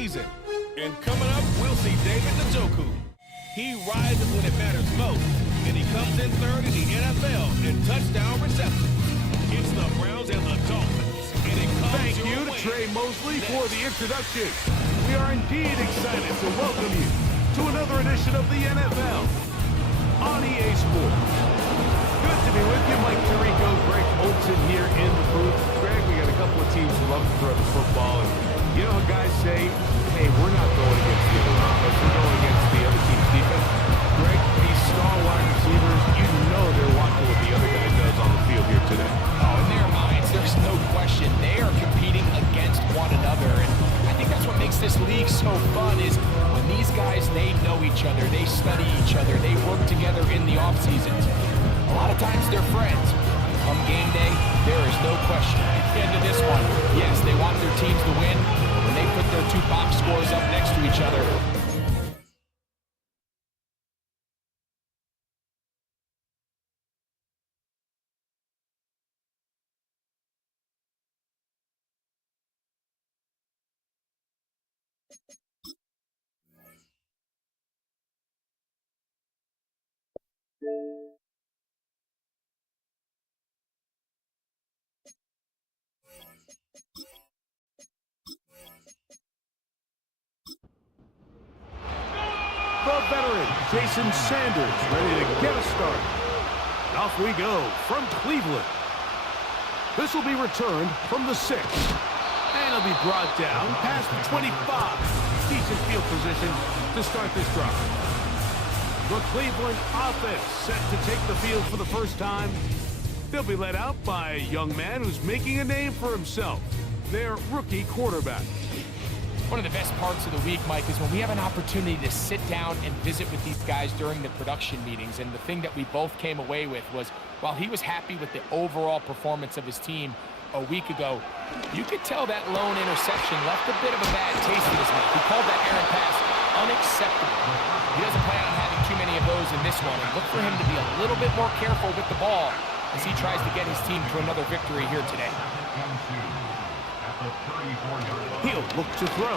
season. And coming up, we'll see David Njoku. He rises when it matters most, and he comes in third in the NFL in touchdown receptions. It's the Browns and the Dolphins. And it comes Thank you to Trey Mosley for the introduction. We are indeed excited to welcome you to another edition of the NFL on EA Sports. Good to be with you. Mike Tirico, Greg Olson here in the booth. Greg, we got a couple of teams who love to throw the football. And you know how guys say, hey, we're not going against the other offense. We're going against the other team's defense. Greg, these star wide receivers, you sometimes they're friends. Come game day, there is no question. At the end of this one, yes, they want their teams to win. When they put their two box scores up next to each other, The veteran, Jason Sanders, ready to get us started. And off we go from Cleveland. This will be returned from the 6. And it'll be brought down past the 25. Decent field position to start this drive. The Cleveland offense set to take the field for the first time. They'll be led out by a young man who's making a name for himself, their rookie quarterback. one of the best parts of the week, Mike, is when we have an opportunity to sit down and visit with these guys during the production meetings. And the thing that we both came away with was, while he was happy with the overall performance of his team a week ago, you could tell that lone interception left a bit of a bad taste in his mouth. He called that errant pass unacceptable. He doesn't plan on having too many of those in this one, and look for him to be a little bit more careful with the ball as he tries to get his team to another victory here today. He'll look to throw.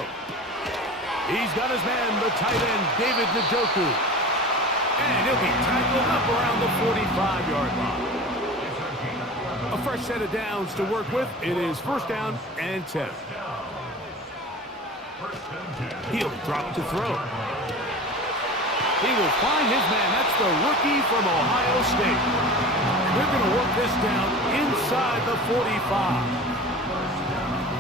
He's got his man, the tight end, David Njoku. And he'll be tackled up around the 45-yard line. A fresh set of downs to work with. It is first down and 10. He'll drop to throw. He will find his man. That's the rookie from Ohio State. They're going to work this down inside the 45.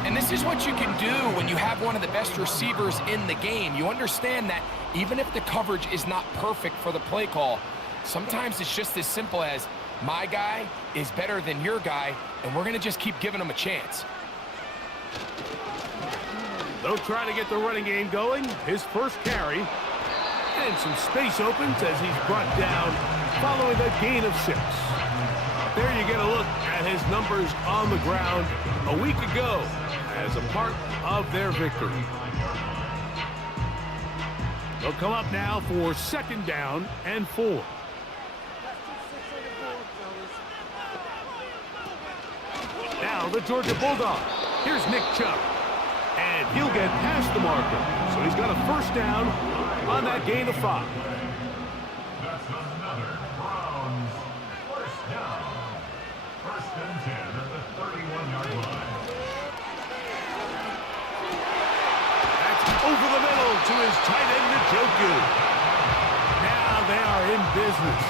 And this is what you can do when you have one of the best receivers in the game. You understand that even if the coverage is not perfect for the play call, sometimes it's just as simple as, my guy is better than your guy, and we're going to just keep giving him a chance. They'll try to get the running game going. His first carry. And some space opens as he's brought down following a gain of 6. There you get a look at his numbers on the ground a week ago as a part of their victory. They'll come up now for second down and 4. Now the Georgia Bulldog. Here's Nick Chubb. And he'll get past the marker. So he's got a first down on that gain of 5. That's another Browns first down. First and 10 at the 31-yard line. That's over the middle to his tight end, Njoku. Now they are in business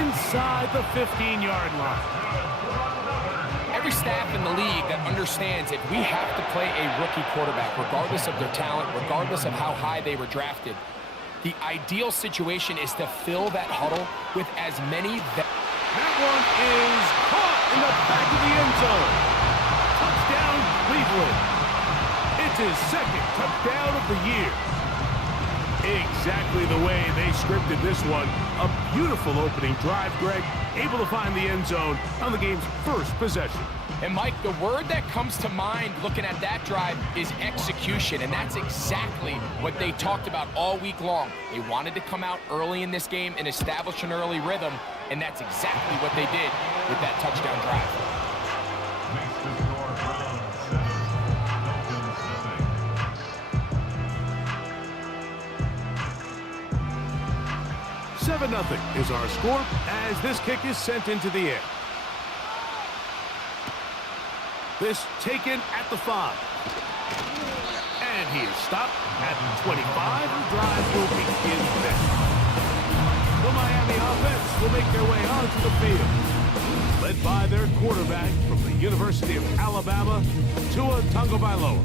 inside the 15-yard line. Every staff in the league that understands if we have to play a rookie quarterback, regardless of their talent, regardless of how high they were drafted, the ideal situation is to fill that huddle with as many. That one is caught in the back of the end zone. Touchdown, Cleveland. It's his second touchdown of the year. Exactly the way they scripted this one. A beautiful opening drive, Greg. Able to find the end zone on the game's first possession. And Mike, the word that comes to mind looking at that drive is execution, and that's exactly what they talked about all week long. They wanted to come out early in this game and establish an early rhythm, and that's exactly what they did with that touchdown drive. Makes the score Browns 7, Dolphins 7-0 is our score as this kick is sent into the air. This taken at the 5. And he is stopped at the 25. The drive will begin there. The Miami offense will make their way onto the field, led by their quarterback from the University of Alabama, Tua Tagovailoa.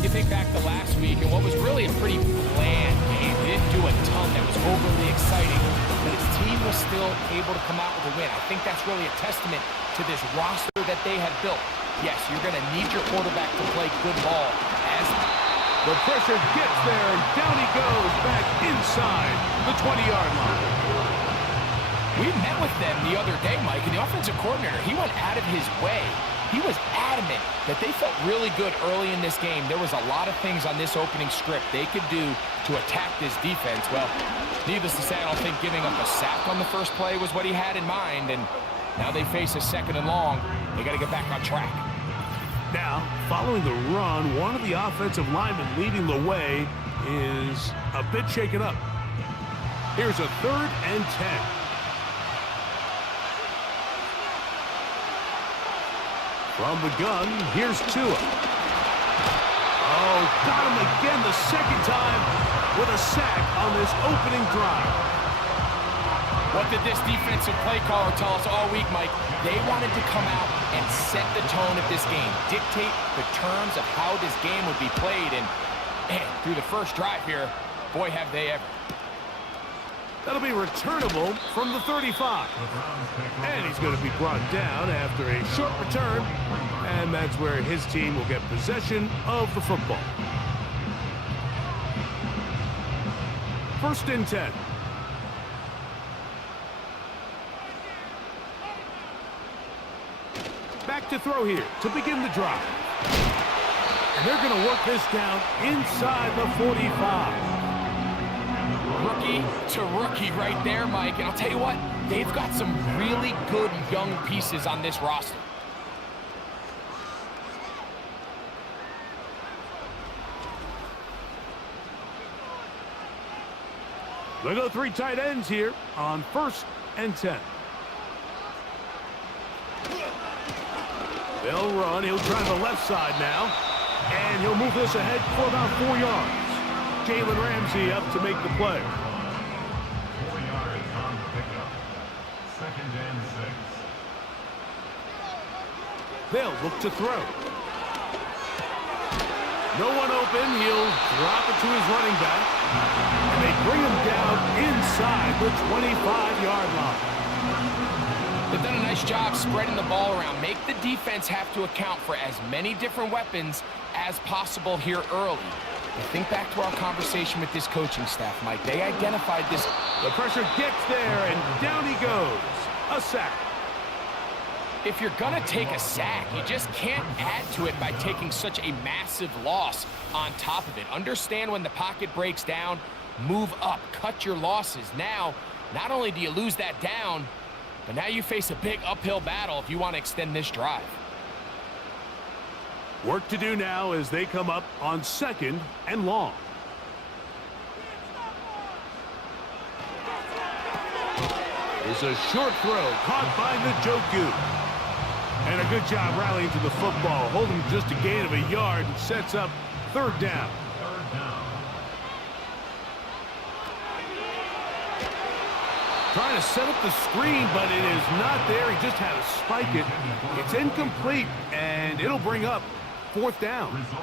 You think back to last week and what was really a pretty bland game. He didn't do a ton that was overly exciting, but his team was still able to come out with a win. I think that's really a testament to this roster that they have built. Yes, you're going to need your quarterback to play good ball. As the pressure gets there, and down he goes back inside the 20-yard line. We met with them the other day, Mike, and the offensive coordinator, he went out of his way. He was adamant that they felt really good early in this game. There was a lot of things on this opening script they could do to attack this defense. Well, needless to say, I don't think giving up a sack on the first play was what he had in mind, and now they face a 2nd and long. They got to get back on track. Now, following the run, one of the offensive linemen leading the way is a bit shaken up. Here's a 3rd and 10. From the gun, here's Tua. Oh, got him again the 2nd time with a sack on this opening drive. What did this defensive play caller tell us all week, Mike? They wanted to come out and set the tone of this game, dictate the terms of how this game would be played, and man, through the first drive here, boy, have they ever. That'll be returnable from the 35. And he's going to be brought down after a short return, and that's where his team will get possession of the football. 1st and 10. Back to throw here to begin the drive. And they're going to work this down inside the 45. Rookie to rookie right there, Mike. And I'll tell you what, they've got some really good young pieces on this roster. They go 3 tight ends here on 1st and 10. They'll run. He'll try the left side now. And he'll move this ahead for about 4 yards. Jalen Ramsey up to make the play. 4 yards on the pickup. 2nd and 6. They'll look to throw. No one open. He'll drop it to his running back. And they bring him down inside the 25-yard line. They've done a nice job spreading the ball around. Make the defense have to account for as many different weapons as possible here early. And think back to our conversation with this coaching staff, Mike. They identified this. The pressure gets there, and down he goes. A sack. If you're going to take a sack, you just can't add to it by taking such a massive loss on top of it. Understand when the pocket breaks down, move up, cut your losses. Now, not only do you lose that down, but now you face a big uphill battle if you want to extend this drive. Work to do now as they come up on 2nd and long. It's a short throw caught by Njoku. And a good job rallying to the football, holding just a gain of a yard, and sets up 3rd down. 3rd down. Trying to set up the screen, but it is not there. He just had to spike it. It's incomplete, and it'll bring up 4th down. Results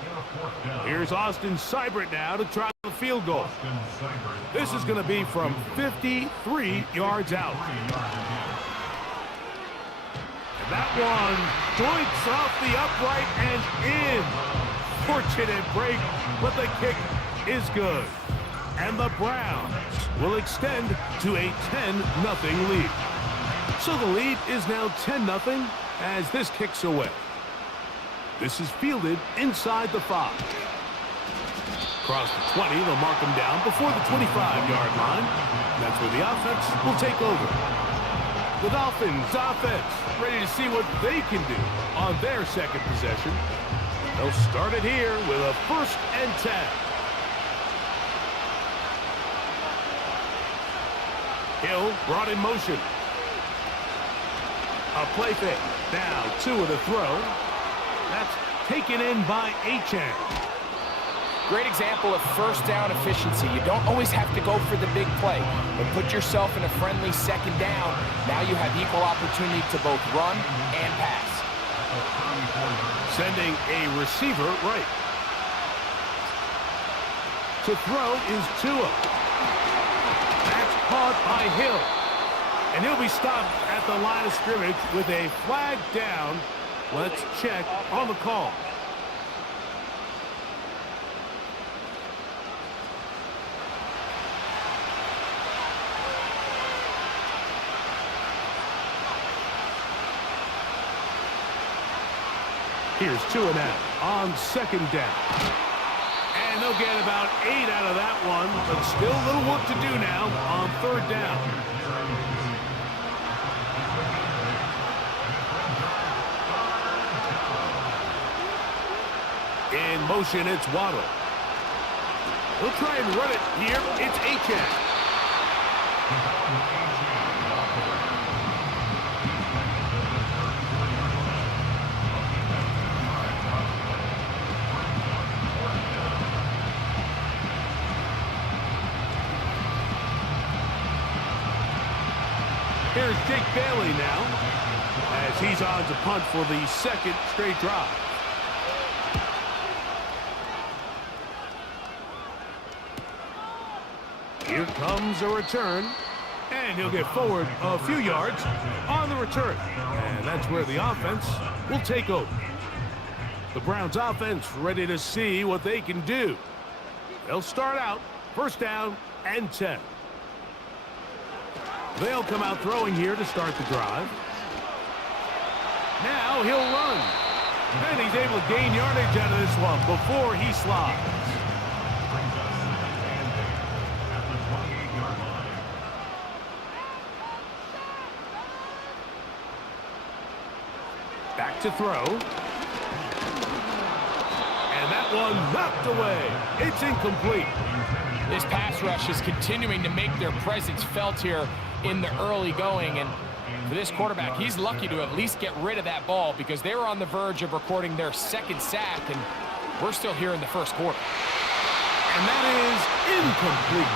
in a 4th down. Here's Austin Seibert now to try the field goal. This is going to be from 53 yards out. And that one joints off the upright and in. Fortunate break, but the kick is good. And the Browns will extend to a 10-0 lead. So the lead is now 10-0 as this kicks away. This is fielded inside the 5. Across the 20, they'll mark him down before the 25-yard line. That's where the offense will take over. The Dolphins offense ready to see what they can do on their 2nd possession. They'll start it here with a 1st and 10. Hill brought in motion. A play fake. Now 2 of the throw. That's taken in by Achane. Great example of 1st down efficiency. You don't always have to go for the big play, but put yourself in a friendly 2nd down. Now you have equal opportunity to both run and pass. Sending a receiver right. To throw is Tua. That's caught by Hill. And he'll be stopped at the line of scrimmage with a flag down. Let's check on the call. Here's 2 and out on second down. And they'll get about 8 out of that one, but still a little work to do now on third down. In motion, it's Waddle. He'll try and run it here. It's Achane. Here's Jake Bailey now, as he's on to punt for the second straight drive. Here comes a return, and he'll get forward a few yards on the return. And that's where the offense will take over. The Browns offense ready to see what they can do. They'll start out first down and 10. They'll come out throwing here to start the drive. Now he'll run. And he's able to gain yardage out of this one before he slides. Back to throw. And that one knocked away. It's incomplete. This pass rush is continuing to make their presence felt here in the early going, and for this quarterback, he's lucky to at least get rid of that ball because they were on the verge of recording their second sack, and we're still here in the first quarter. And that is incomplete.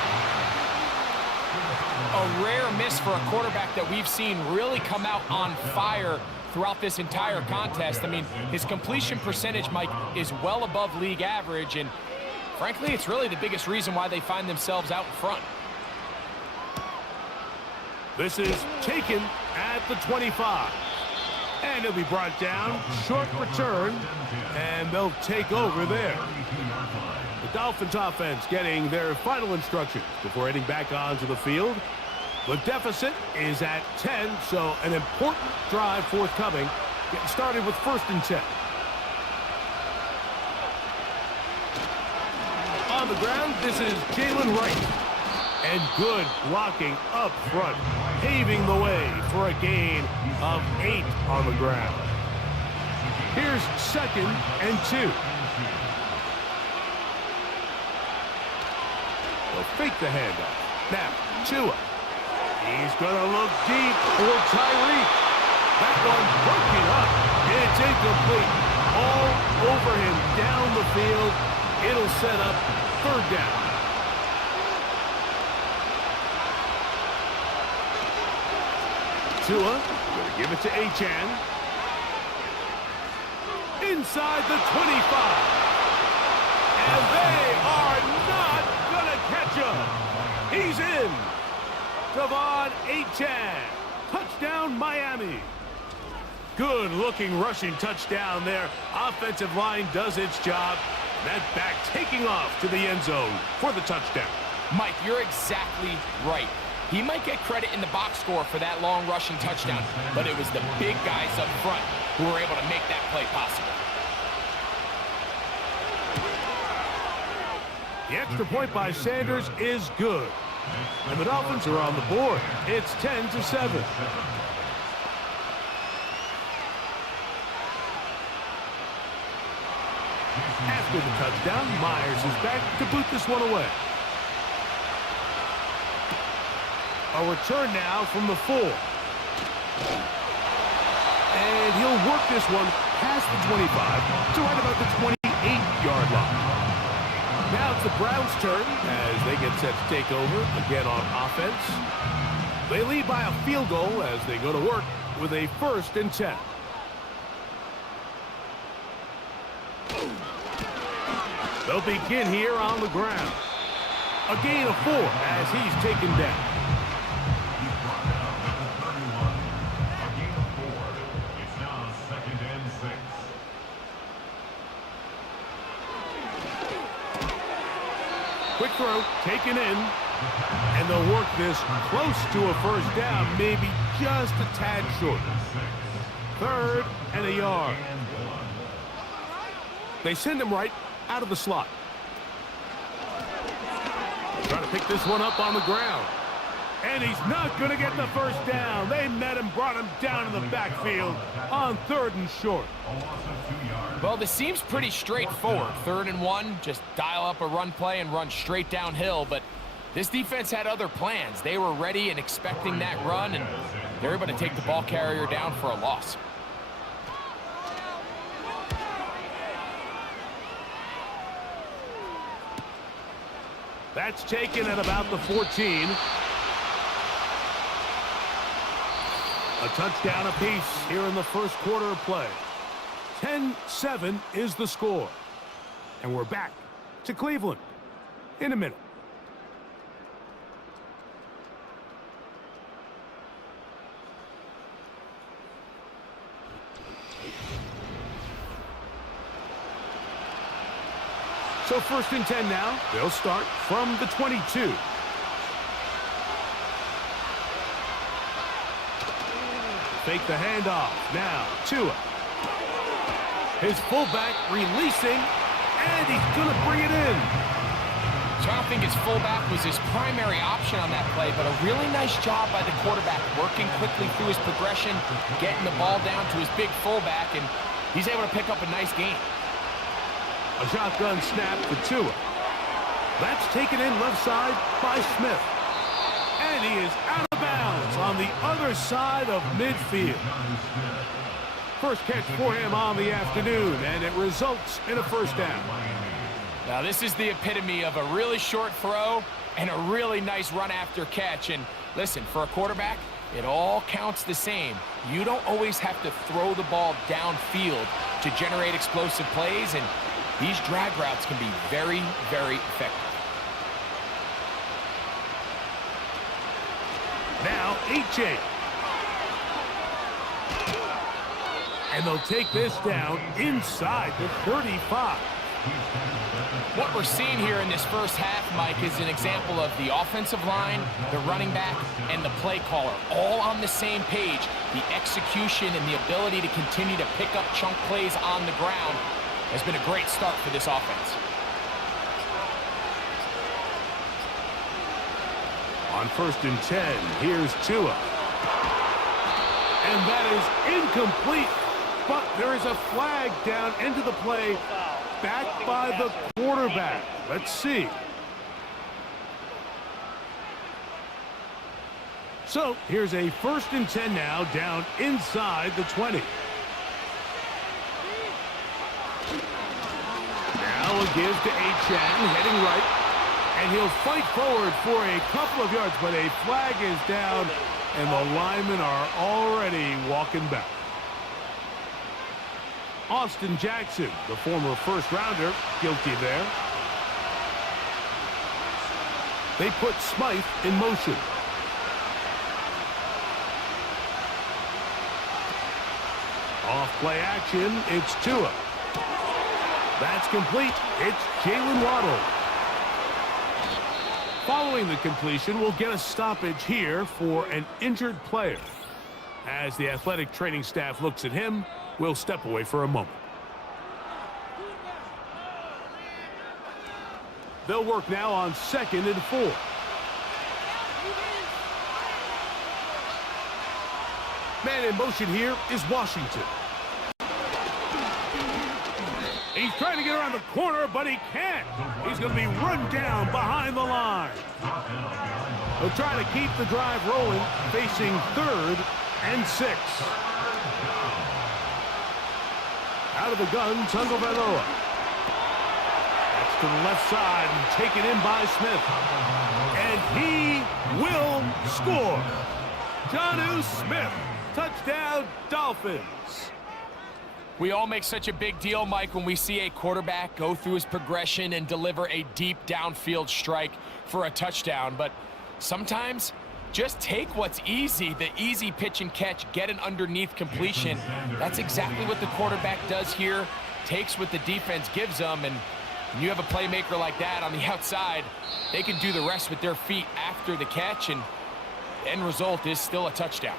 A rare miss for a quarterback that we've seen really come out on fire throughout this entire contest. I mean, his completion percentage, Mike, is well above league average, and frankly, it's really the biggest reason why they find themselves out in front. This is taken at the 25. And he'll be brought down. Short return. And they'll take over there. The Dolphins offense getting their final instructions before heading back onto the field. The deficit is at 10, so an important drive forthcoming. Getting started with first and 10. On the ground, this is Jalen Wright. And good blocking up front, paving the way for a gain of 8 on the ground. Here's second and 2. They'll fake the handoff. Now, Tua. He's going to look deep for Tyreek. That one broken up. It's incomplete. All over him down the field. It'll set up third down. Tua, going to give it to Achane. Inside the 25. And they are not going to catch him. He's in. Devon Achane. Touchdown, Miami. Good-looking rushing touchdown there. Offensive line does its job. That back taking off to the end zone for the touchdown. Mike, you're exactly right. He might get credit in the box score for that long rushing touchdown, but it was the big guys up front who were able to make that play possible. The extra point by Sanders is good. And the Dolphins are on the board. It's 10-7. After the touchdown, Myers is back to boot this one away. A return now from the 4. And he'll work this one past the 25 to right about the 28-yard line. Now it's the Browns' turn as they get set to take over again on offense. They lead by a field goal as they go to work with a first and 10. They'll begin here on the ground. A gain of 4 as he's taken down. Quick throw, taken in, and they'll work this close to a first down, maybe just a tad short. Third and a yard. They send him right out of the slot. Trying to pick this one up on the ground. And he's not going to get the first down. They met him, brought him down in the backfield on 3rd and short. Well, this seems pretty straightforward. 3rd and 1, just dial up a run play and run straight downhill. But this defense had other plans. They were ready and expecting that run, and they're able to take the ball carrier down for a loss. That's taken at about the 14. A touchdown apiece here in the first quarter of play. 10-7 is the score. And we're back to Cleveland in a minute. So 1st and 10 now. They'll start from the 22. Fake the handoff. Now, Tua. His fullback releasing, and he's going to bring it in. So I don't think his fullback was his primary option on that play, but a really nice job by the quarterback working quickly through his progression, getting the ball down to his big fullback, and he's able to pick up a nice gain. A shotgun snap to Tua. That's taken in left side by Smith. And he is out of bounds on the other side of midfield. First catch for him on the afternoon, and it results in a first down. Now, this is the epitome of a really short throw and a really nice run after catch. And listen, for a quarterback, it all counts the same. You don't always have to throw the ball downfield to generate explosive plays, and these drag routes can be very, very effective. Now, H.A. And they'll take this down inside the 35. What we're seeing here in this first half, Mike, is an example of the offensive line, the running back, and the play caller all on the same page. The execution and the ability to continue to pick up chunk plays on the ground has been a great start for this offense. On 1st and 10, here's Tua. And that is incomplete. But there is a flag down into the play, backed by the quarterback. Let's see. So here's a 1st and 10 now, down inside the 20. Now a give to Achane, heading right. And he'll fight forward for a couple of yards, but a flag is down, and the linemen are already walking back. Austin Jackson, the former first-rounder, guilty there. They put Smythe in motion. Off play action, it's Tua. That's complete. It's Jalen Waddle. Following the completion, we'll get a stoppage here for an injured player. As the athletic training staff looks at him, we'll step away for a moment. They'll work now on 2nd and 4. Man in motion here is Washington. He's trying to get around the corner, but he can't. He's going to be run down behind the line. They'll try to keep the drive rolling, facing 3rd and 6. Out of the gun, Tagovailoa. That's to the left side and taken in by Smith. And he will score. Jonnu Smith, touchdown Dolphins. We all make such a big deal, Mike, when we see a quarterback go through his progression and deliver a deep downfield strike for a touchdown. But sometimes just take what's easy, the easy pitch and catch, get an underneath completion. That's exactly what the quarterback does here, takes what the defense gives them, and when you have a playmaker like that on the outside, they can do the rest with their feet after the catch, and the end result is still a touchdown.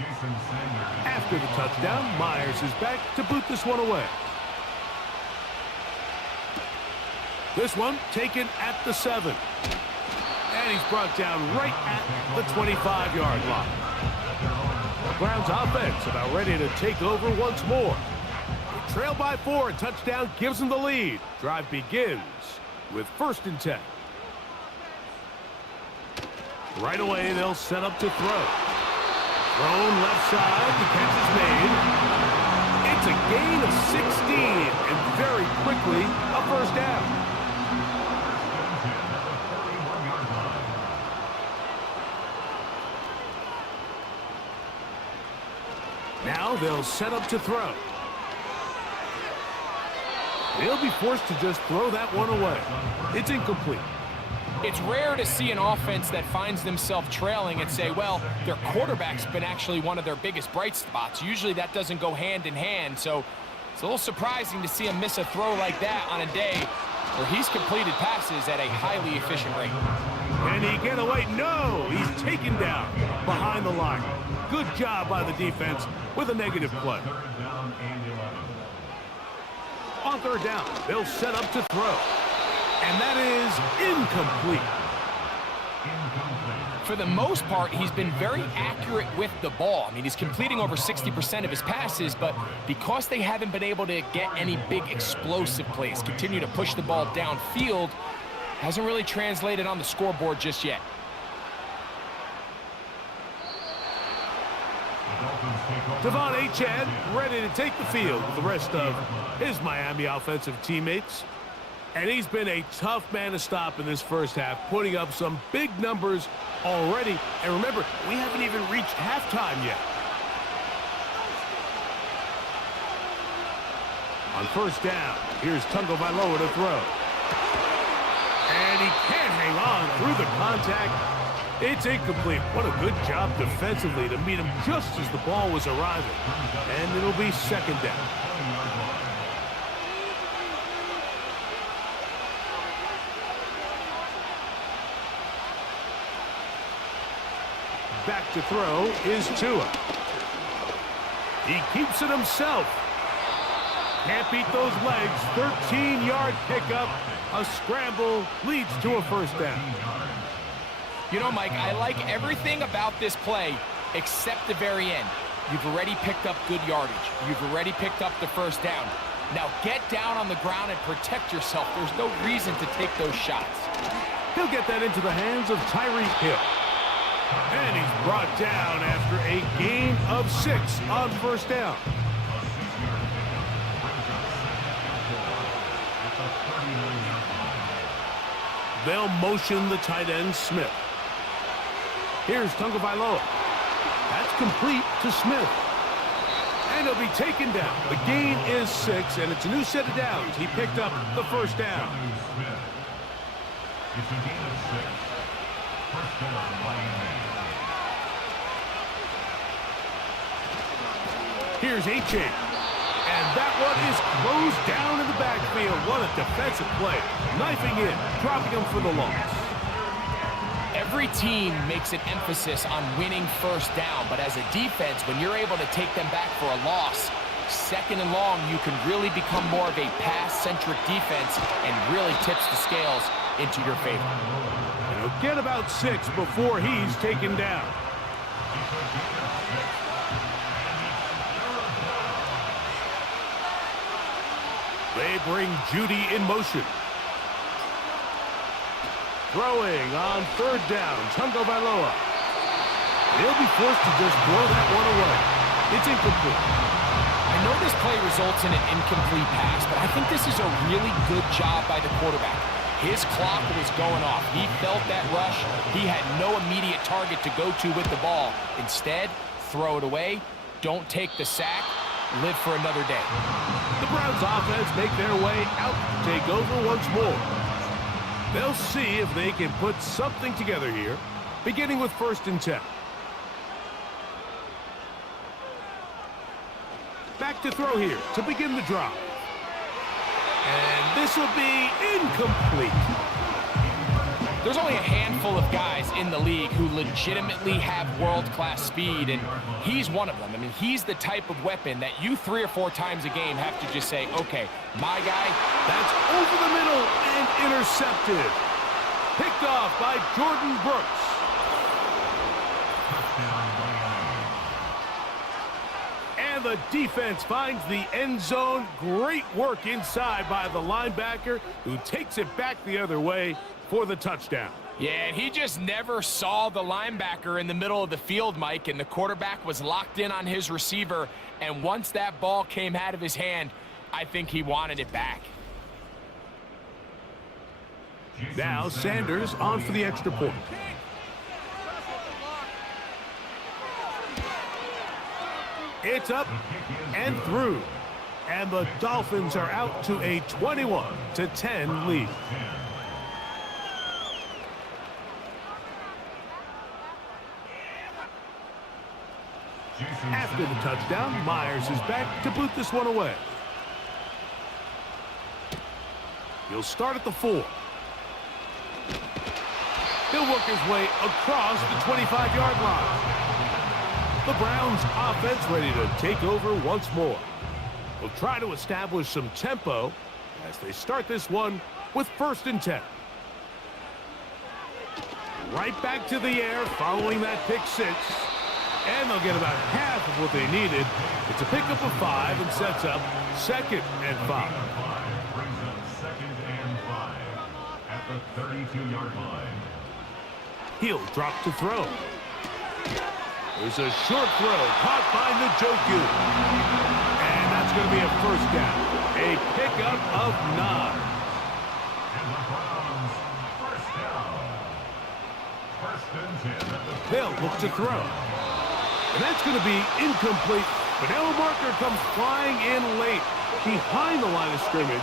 After the touchdown, Myers is back to boot this one away. This one taken at the 7. And he's brought down right at the 25-yard line. The Browns offense about ready to take over once more. They trail by 4, and touchdown gives them the lead. Drive begins with 1st and 10. Right away, they'll set up to throw. Thrown left side, the catch is made. It's a gain of 16, and very quickly, a 1st down. Now they'll set up to throw. They'll be forced to just throw that one away. It's incomplete. It's rare to see an offense that finds themselves trailing and say, well, their quarterback's been actually one of their biggest bright spots. Usually that doesn't go hand in hand, so it's a little surprising to see him miss a throw like that on a day where he's completed passes at a highly efficient rate. Can he get away? No! He's taken down behind the line. Good job by the defense with a negative play. On 3rd down, they'll set up to throw. And that is incomplete. For the most part, he's been very accurate with the ball. I mean, he's completing over 60% of his passes, but because they haven't been able to get any big explosive plays, continue to push the ball downfield, hasn't really translated on the scoreboard just yet. Devon Achane ready to take the field with the rest of his Miami offensive teammates. And he's been a tough man to stop in this first half, putting up some big numbers already. And remember, we haven't even reached halftime yet. On 1st down, here's Tagovailoa to throw. And he can't hang on through the contact. It's incomplete. What a good job defensively to meet him just as the ball was arriving. And it'll be 2nd down. Back to throw is Tua. He keeps it himself. Can't beat those legs. 13-yard pickup. A scramble leads to a 1st down. You know, Mike, I like everything about this play except the very end. You've already picked up good yardage. You've already picked up the 1st down. Now get down on the ground and protect yourself. There's no reason to take those shots. He'll get that into the hands of Tyreek Hill. And he's brought down after a gain of 6 on 1st down. They'll motion the tight end Smith. Here's Tagovailoa. That's complete to Smith. And he'll be taken down. The gain is 6, and it's a new set of downs. He picked up the 1st down. It's a gain of 6. 1st down, Miami. Here's Achane. And that one is closed down in the backfield. What a defensive play. Knifing in, dropping him for the loss. Every team makes an emphasis on winning 1st down, but as a defense, when you're able to take them back for a loss, 2nd and long, you can really become more of a pass-centric defense and really tips the scales into your favor. And he'll get about 6 before he's taken down. They bring Judy in motion. Throwing on 3rd down, Tagovailoa. He'll be forced to just throw that one away. It's incomplete. I know this play results in an incomplete pass, but I think this is a really good job by the quarterback. His clock was going off. He felt that rush. He had no immediate target to go to with the ball. Instead, throw it away. Don't take the sack. Live for another day. The Browns offense make their way out to take over once more. They'll see if they can put something together here, beginning with 1st and 10. Back to throw here to begin the drive. And this will be incomplete. There's only a handful handful of guys in the league who legitimately have world-class speed, and he's one of them. I mean, he's the type of weapon that you 3 or 4 times a game have to just say, okay, my guy. That's over the middle and intercepted. Picked off by Jordan Brooks. And the defense finds the end zone. Great work inside by the linebacker, who takes it back the other way for the touchdown. Yeah, and he just never saw the linebacker in the middle of the field, Mike, and the quarterback was locked in on his receiver, and once that ball came out of his hand, I think he wanted it back. Now Sanders on for the extra point. It's up and through. And the Dolphins are out to a 21-10 lead. After the touchdown, Myers is back to boot this one away. He'll start at the 4. He'll work his way across the 25-yard line. The Browns offense ready to take over once more. They'll try to establish some tempo as they start this one with 1st and 10. Right back to the air following that pick 6. And they'll get about half of what they needed. It's a pickup of 5 and sets up 2nd and 5. Brings up 2nd and 5 at the 32-yard line. He'll drop to throw. There's a short throw caught by Njoku. And that's going to be a 1st down. A pickup of 9. And the Browns, 1st down. 1st and 10 at the They'll look to throw. And that's going to be incomplete. But now a marker comes flying in late behind the line of scrimmage.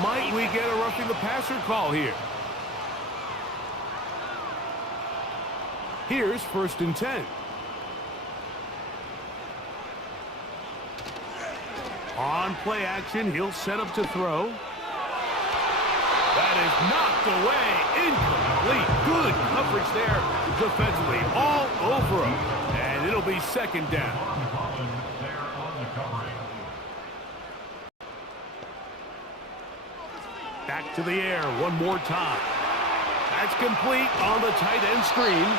Might we get a roughing the passer call here? Here's 1st and 10. On play action, he'll set up to throw. That is knocked away. Incomplete. Good coverage there defensively. All over him. And it'll be 2nd down. there on the covering. Back to the air one more time. That's complete on the tight end screen.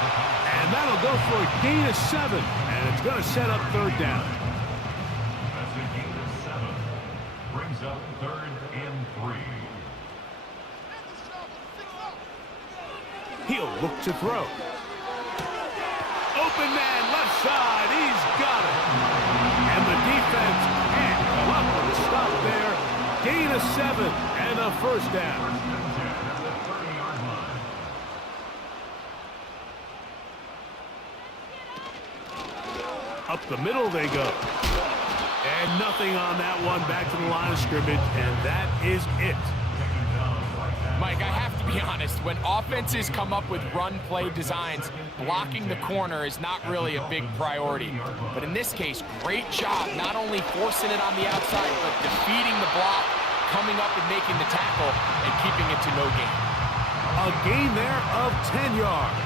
And that'll go for a gain of 7. And it's going to set up 3rd down. That's a gain of 7. Brings up 3rd and 3. He'll look to throw. Open man, left side. He's got it. And the defense can't come up with a stop there. Gain of 7 and a 1st down. 1st and 10 at the 30-yard line. Up the middle they go. And nothing on that one. Back to the line of scrimmage. And that is it. Mike, I have to be honest, when offenses come up with run-play designs, blocking the corner is not really a big priority. But in this case, great job not only forcing it on the outside, but defeating the block, coming up and making the tackle, and keeping it to no gain. A gain there of 10 yards.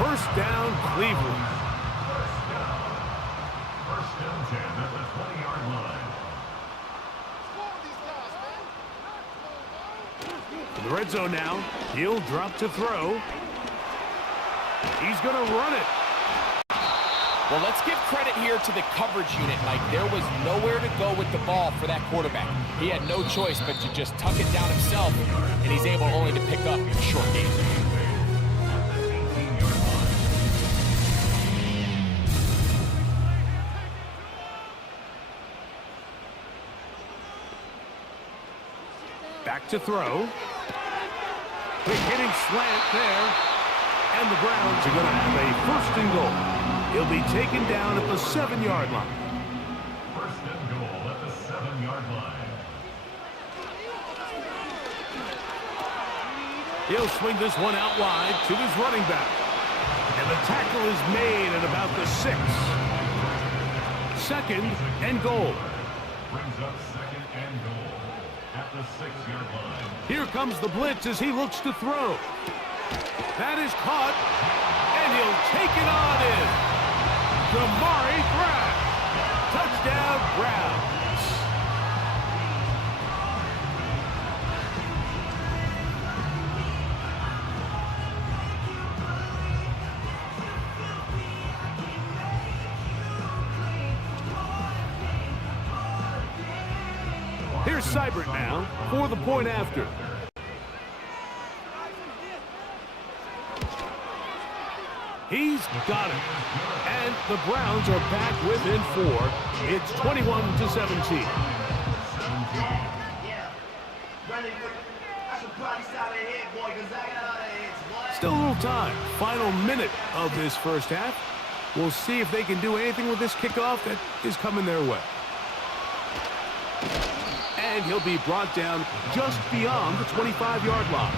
1st down, Cleveland. 1st and 10 at the 20-yard line. In the red zone now, he'll drop to throw. He's going to run it. Well, let's give credit here to the coverage unit, Mike. There was nowhere to go with the ball for that quarterback. He had no choice but to just tuck it down himself, and he's able only to pick up a short gain. Back to throw. Quick hitting slant there. And the Browns are going to have a 1st and goal. He'll be taken down at the 7-yard line. 1st and goal at the 7-yard line. He'll swing this one out wide to his running back. And the tackle is made at about the 6. 2nd and goal. Brings up 2nd and goal at the 6-yard line. Here comes the blitz as he looks to throw. That is caught, and he'll take it on in. Jamari Brown. Touchdown, Browns. Here's Seibert now for the point after. He's got it. And the Browns are back within 4. It's 21-17. Still a little time. Final minute of this first half. We'll see if they can do anything with this kickoff that is coming their way. And he'll be brought down just beyond the 25-yard line.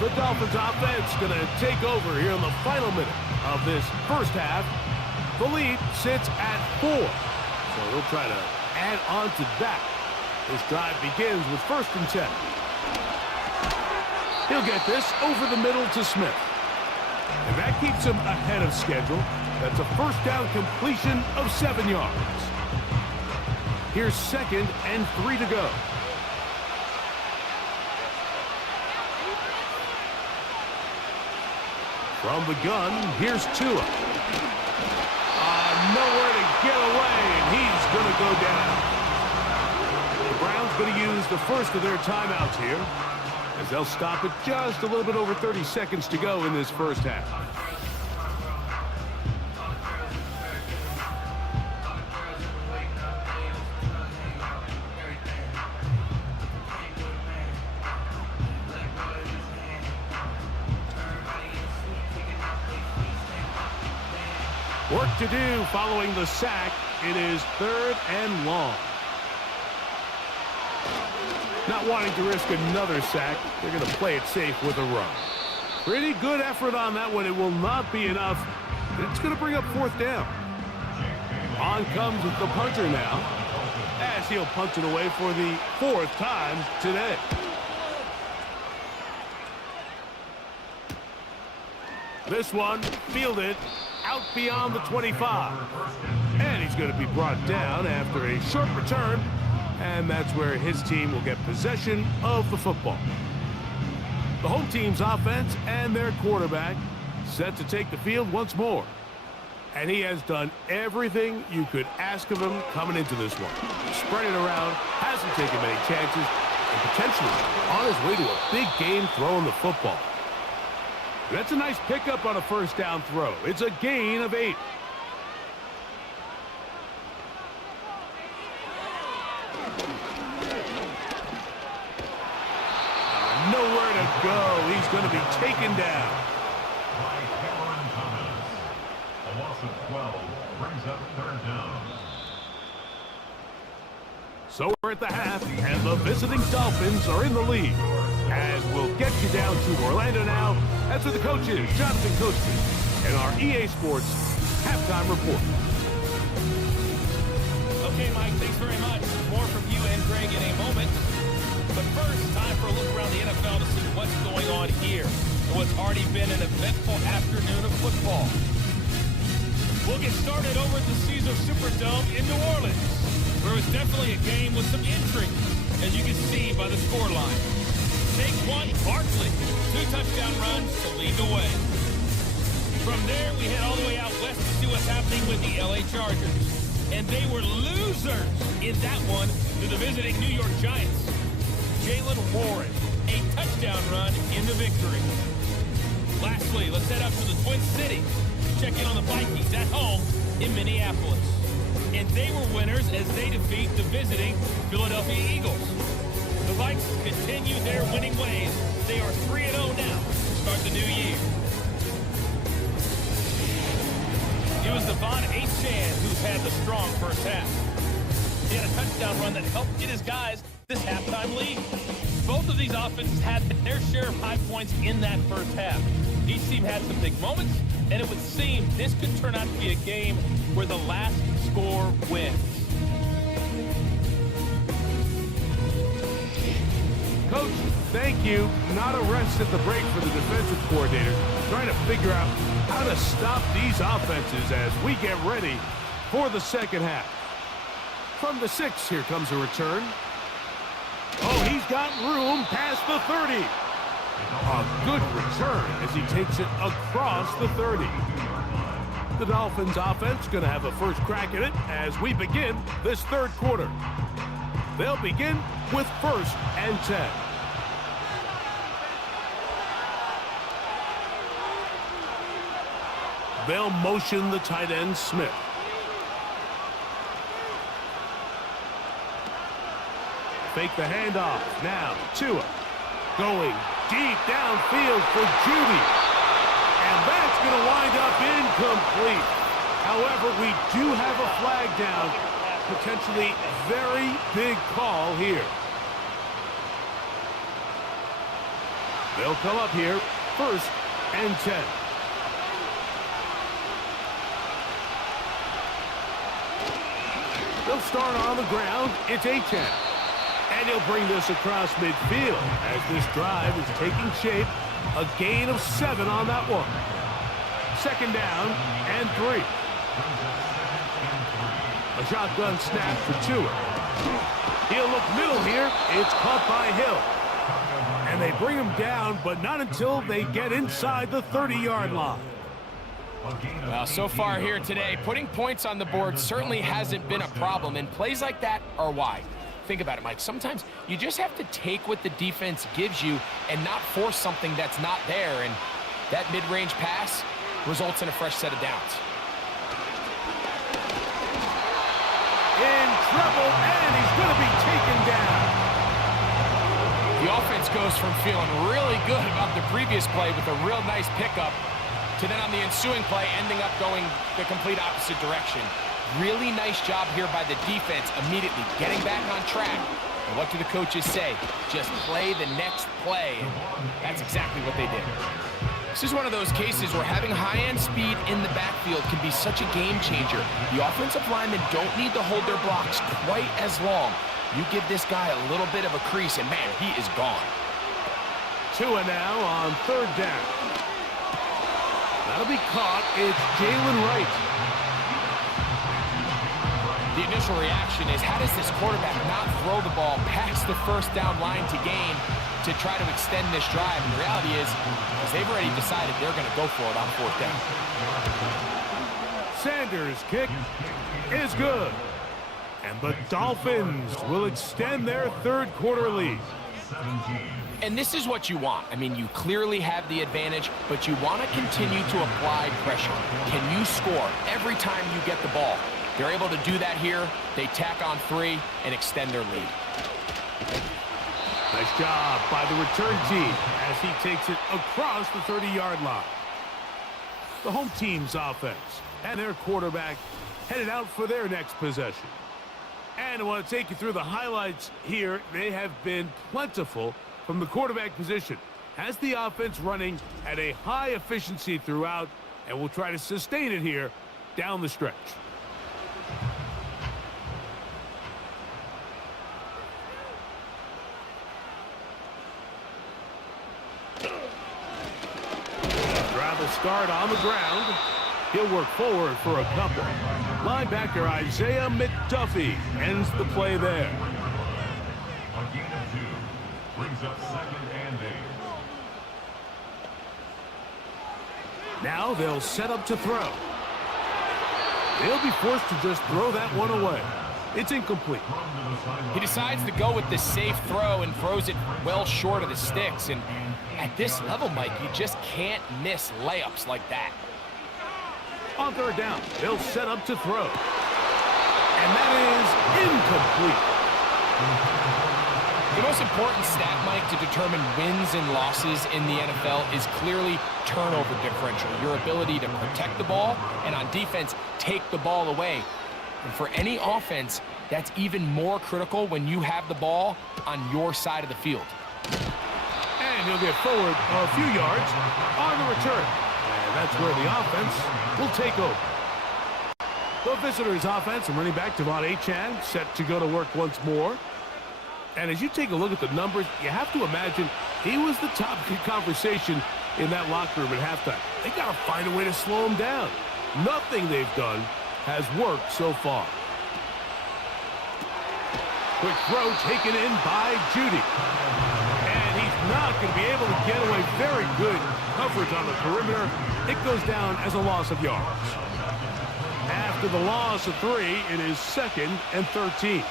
The Dolphins offense going to take over here in the final minute of this first half. The lead sits at 4. So they'll try to add on to that. This drive begins with 1st and 10. He'll get this over the middle to Smith. And that keeps him ahead of schedule. That's a first down completion of 7 yards. Here's 2nd and 3 to go. From the gun, here's Tua. Nowhere to get away, and he's going to go down. The Browns going to use the first of their timeouts here, as they'll stop it just a little bit over 30 seconds to go in this first half. Work to do following the sack. It is 3rd and long. Not wanting to risk another sack, they're going to play it safe with a run. Pretty good effort on that one. It will not be enough. It's going to bring up 4th down. On comes the punter now, as he'll punt it away for the 4th time today. This one fielded out beyond the 25. And he's going to be brought down after a short return. And that's where his team will get possession of the football. The home team's offense and their quarterback set to take the field once more. And he has done everything you could ask of him coming into this one. Spread it around, hasn't taken many chances, and potentially on his way to a big game throwing the football. That's a nice pickup on a first down throw. It's a gain of 8. Nowhere to go. He's going to be taken down. A loss of 12 brings up 3rd down. So we're at the half, and the visiting Dolphins are in the lead. As we'll get you down to Orlando now. That's where the coaches, Jonathan Coachman, and our EA Sports halftime report. Okay, Mike, thanks very much. More from you and Greg in a moment. But first, time for a look around the NFL to see what's going on here. What's already been an eventful afternoon of football. We'll get started over at the Caesars Superdome in New Orleans, where it was definitely a game with some intrigue, as you can see by the scoreline. Saquon Barkley, 2 touchdown runs to lead the way. From there, we head all the way out west to see what's happening with the LA Chargers. And they were losers in that one to the visiting New York Giants. Jalen Warren, a touchdown run in the victory. Lastly, let's head up to the Twin Cities to check in on the Vikings at home in Minneapolis. And they were winners as they defeat the visiting Philadelphia Eagles. The Vikings continue their winning ways. They are 3-0 now to start the new year. It was Devon Achane who's had the strong first half. He had a touchdown run that helped get his guys this halftime lead. Both of these offenses had their share of high points in that first half. Each team had some big moments, and it would seem this could turn out to be a game where the last score wins. Coach, thank you. Not a rest at the break for the defensive coordinator. Trying to figure out how to stop these offenses as we get ready for the second half. From the 6, here comes a return. Oh, he's got room past the 30. A good return as he takes it across the 30. The Dolphins offense going to have a first crack at it as we begin this third quarter. They'll begin with 1st and 10. They'll motion the tight end Smith. Fake the handoff. Now Tua going deep downfield for Judy. And that's going to wind up incomplete. However, we do have a flag down. Potentially very big call here. They'll come up here 1st and 10. They'll start on the ground. It's a 10. And he'll bring this across midfield as this drive is taking shape. A gain of 7 on that one. 2nd down and 3. A shotgun snap for Tua. He'll look middle here. It's caught by Hill. And they bring him down, but not until they get inside the 30-yard line. Well, so far here today, putting points on the board certainly hasn't been a problem, and plays like that are why. Think about it, Mike. Sometimes you just have to take what the defense gives you and not force something that's not there, and that mid-range pass results in a fresh set of downs. In trouble, and he's going to be taken down. The offense goes from feeling really good about the previous play with a real nice pickup to then on the ensuing play ending up going the complete opposite direction. Really nice job here by the defense immediately getting back on track. And what do the coaches say? Just play the next play. And that's exactly what they did. This is one of those cases where having high-end speed in the backfield can be such a game changer. The offensive linemen don't need to hold their blocks quite as long. You give this guy a little bit of a crease, and man, he is gone. Tua now on 3rd down. That'll be caught. It's Jalen Wright. The initial reaction is, how does this quarterback not throw the ball past the 1st down line to gain to try to extend this drive? And the reality is they've already decided they're going to go for it on 4th down. Sanders' kick is good. And the Dolphins will extend their 3rd quarter lead. And this is what you want. I mean, you clearly have the advantage, but you want to continue to apply pressure. Can you score every time you get the ball? They're able to do that here. They tack on 3 and extend their lead. Nice job by the return team as he takes it across the 30-yard line. The home team's offense and their quarterback headed out for their next possession. And I want to take you through the highlights here. They have been plentiful from the quarterback position. Has the offense running at a high efficiency throughout, and will try to sustain it here down the stretch. Drive will start on the ground. He'll work forward for a couple. Linebacker Isaiah McDuffie ends the play there. A gain of 2 brings up 2nd and 8. Now they'll set up to throw. They'll be forced to just throw that one away. It's incomplete. He decides to go with the safe throw and throws it well short of the sticks. And at this level, Mike, you just can't miss layups like that. On 3rd down, they'll set up to throw. And that is incomplete. The most important stat, Mike, to determine wins and losses in the NFL is clearly turnover differential, your ability to protect the ball and on defense take the ball away. And for any offense, that's even more critical when you have the ball on your side of the field. And he'll get forward a few yards on the return. And that's where the offense will take over. The visitors' offense and running back Devon Achane set to go to work once more. And as you take a look at the numbers, you have to imagine he was the top conversation in that locker room at halftime. They got to find a way to slow him down. Nothing they've done has worked so far. Quick throw taken in by Judy. And he's not going to be able to get away. Very good coverage on the perimeter. It goes down as a loss of yards. After the loss of 3, it is 2nd and 13.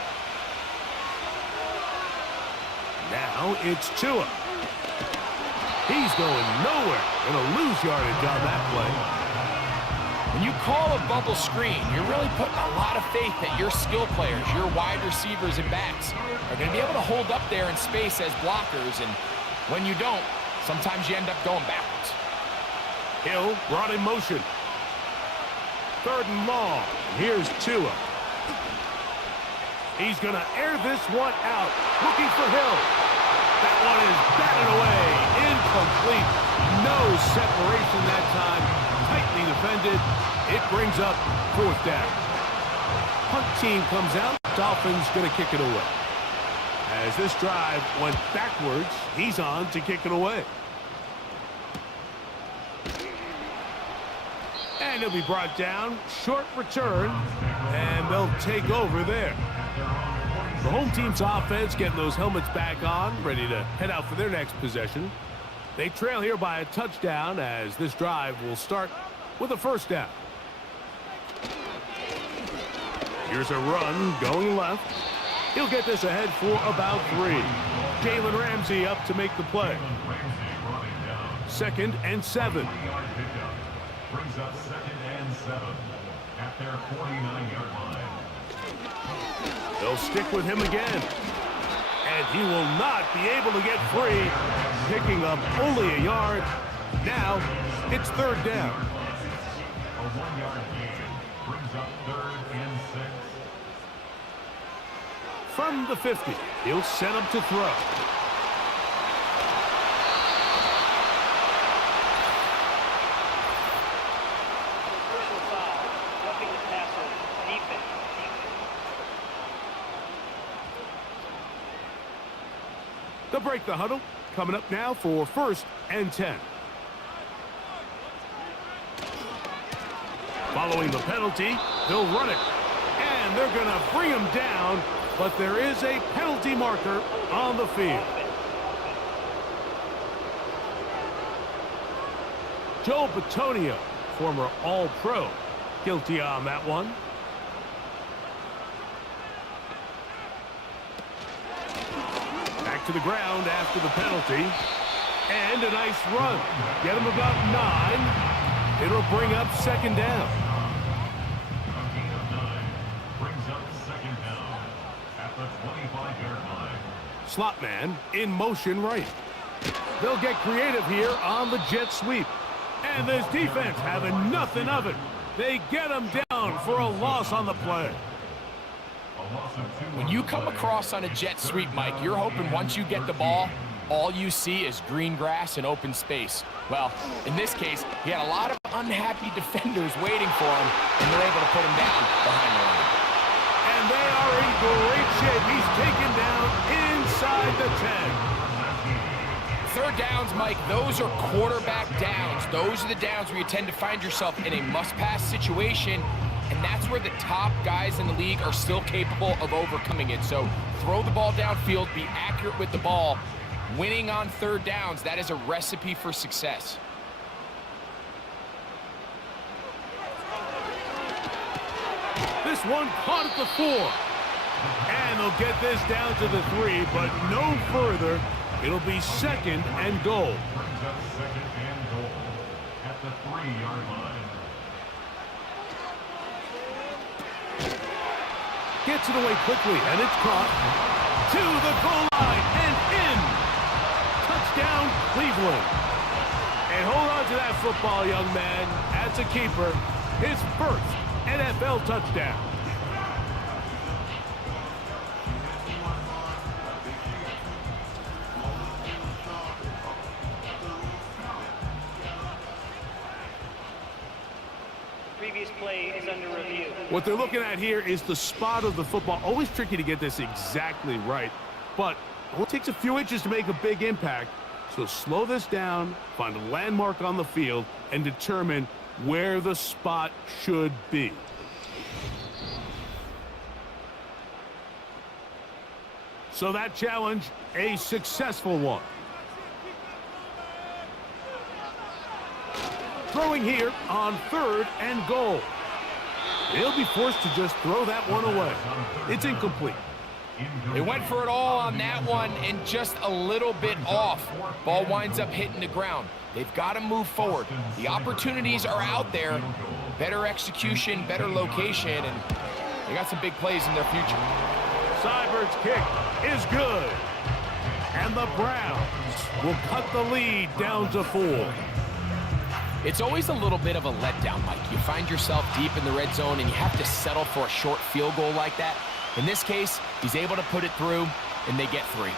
Now it's Tua. He's going nowhere. Going to lose yardage on that play. When you call a bubble screen, you're really putting a lot of faith that your skill players, your wide receivers and backs, are going to be able to hold up there in space as blockers. And when you don't, sometimes you end up going backwards. Hill brought in motion. 3rd and long. Here's Tua. He's going to air this one out. Looking for Hill. That one is batted away. Incomplete. No separation that time. Tightly defended. It brings up 4th down. Punt team comes out. Dolphins going to kick it away. As this drive went backwards, he's on to kick it away. And he'll be brought down. Short return. And they'll take over there. The home team's offense getting those helmets back on, ready to head out for their next possession. They trail here by a touchdown as this drive will start with a 1st down. Here's a run going left. He'll get this ahead for about 3. Jalen Ramsey up to make the play. 2nd and 7. Brings up 2nd and 7 at their 49-yard line. They'll stick with him again. And he will not be able to get free. Picking up only a yard. Now it's 3rd down. A 1-yard gain brings up 3rd and 6. From the 50, he'll set up to throw. They'll break the huddle. Coming up now for 1st and 10. Following the penalty, they'll run it. And they're going to bring him down, but there is a penalty marker on the field. Joe Bitonio, former All-Pro, guilty on that one. To the ground after the penalty. And a nice run. Get him about 9. It'll bring up 2nd down. A gain of 9 brings up 2nd down at the 25-yard line. Slot man in motion right. They'll get creative here on the jet sweep. And this defense having nothing of it. They get him down for a loss on the play. When you come across on a jet sweep, Mike, you're hoping once you get the ball, all you see is green grass and open space. Well, in this case, he had a lot of unhappy defenders waiting for him, and they're able to put him down behind the line. And they are in great shape. He's taken down inside the 10. 3rd downs, Mike, those are quarterback downs. Those are the downs where you tend to find yourself in a must-pass situation, and that's where the top guys in the league are still capable of overcoming it. So throw the ball downfield, be accurate with the ball. Winning on 3rd downs, that is a recipe for success. This one caught at the 4. And they'll get this down to the 3, but no further. It'll be 2nd and goal. Brings up 2nd and goal at the 3-yard line. Gets it away quickly, and it's caught to the goal line and in. Touchdown, Cleveland. And hold on to that football, young man. As a keeper, his 1st NFL touchdown. Previous play is under review. What they're looking at here is the spot of the football. Always tricky to get this exactly right. but it takes a few inches to make a big impact. So slow this down, find a landmark on the field, and determine where the spot should be. So that challenge, a successful one. Throwing here on 3rd and goal. He'll be forced to just throw that one away. It's incomplete. They went for it all on that one and just a little bit off. Ball winds up hitting the ground. They've got to move forward. The opportunities are out there. Better execution, better location, and they got some big plays in their future. Seibert's kick is good. And the Browns will cut the lead down to 4. It's always a little bit of a letdown, Mike. You find yourself deep in the red zone and you have to settle for a short field goal like that. In this case, he's able to put it through, and they get 3.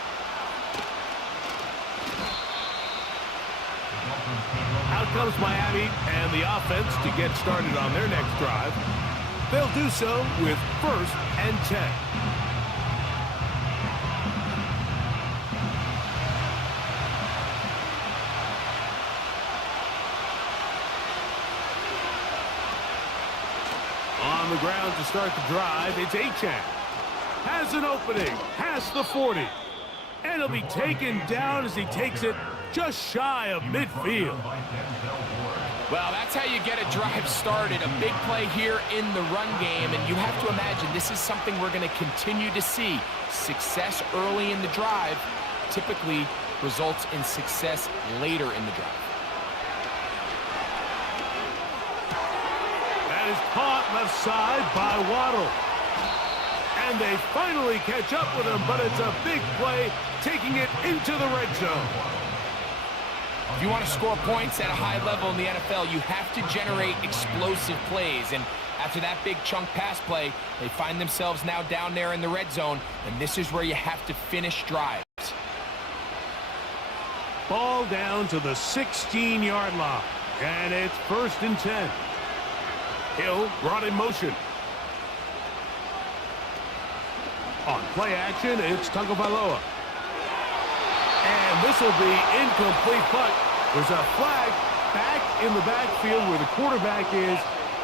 Out comes Miami and the offense to get started on their next drive. They'll do so with 1st and 10. On the ground to start the drive, it's Achane. Has an opening, past the 40. And he'll be taken down as he takes it just shy of midfield. Well, that's how you get a drive started. A big play here in the run game, and you have to imagine this is something we're going to continue to see. Success early in the drive typically results in success later in the drive. That is caught left side by Waddle. And they finally catch up with him, but it's a big play, taking it into the red zone. If you want to score points at a high level in the NFL, you have to generate explosive plays. And after that big chunk pass play, they find themselves now down there in the red zone, and this is where you have to finish drives. Ball down to the 16-yard line, and it's 1st and 10. Hill brought in motion. On play action, it's Tagovailoa. And this will be incomplete, but there's a flag back in the backfield where the quarterback is.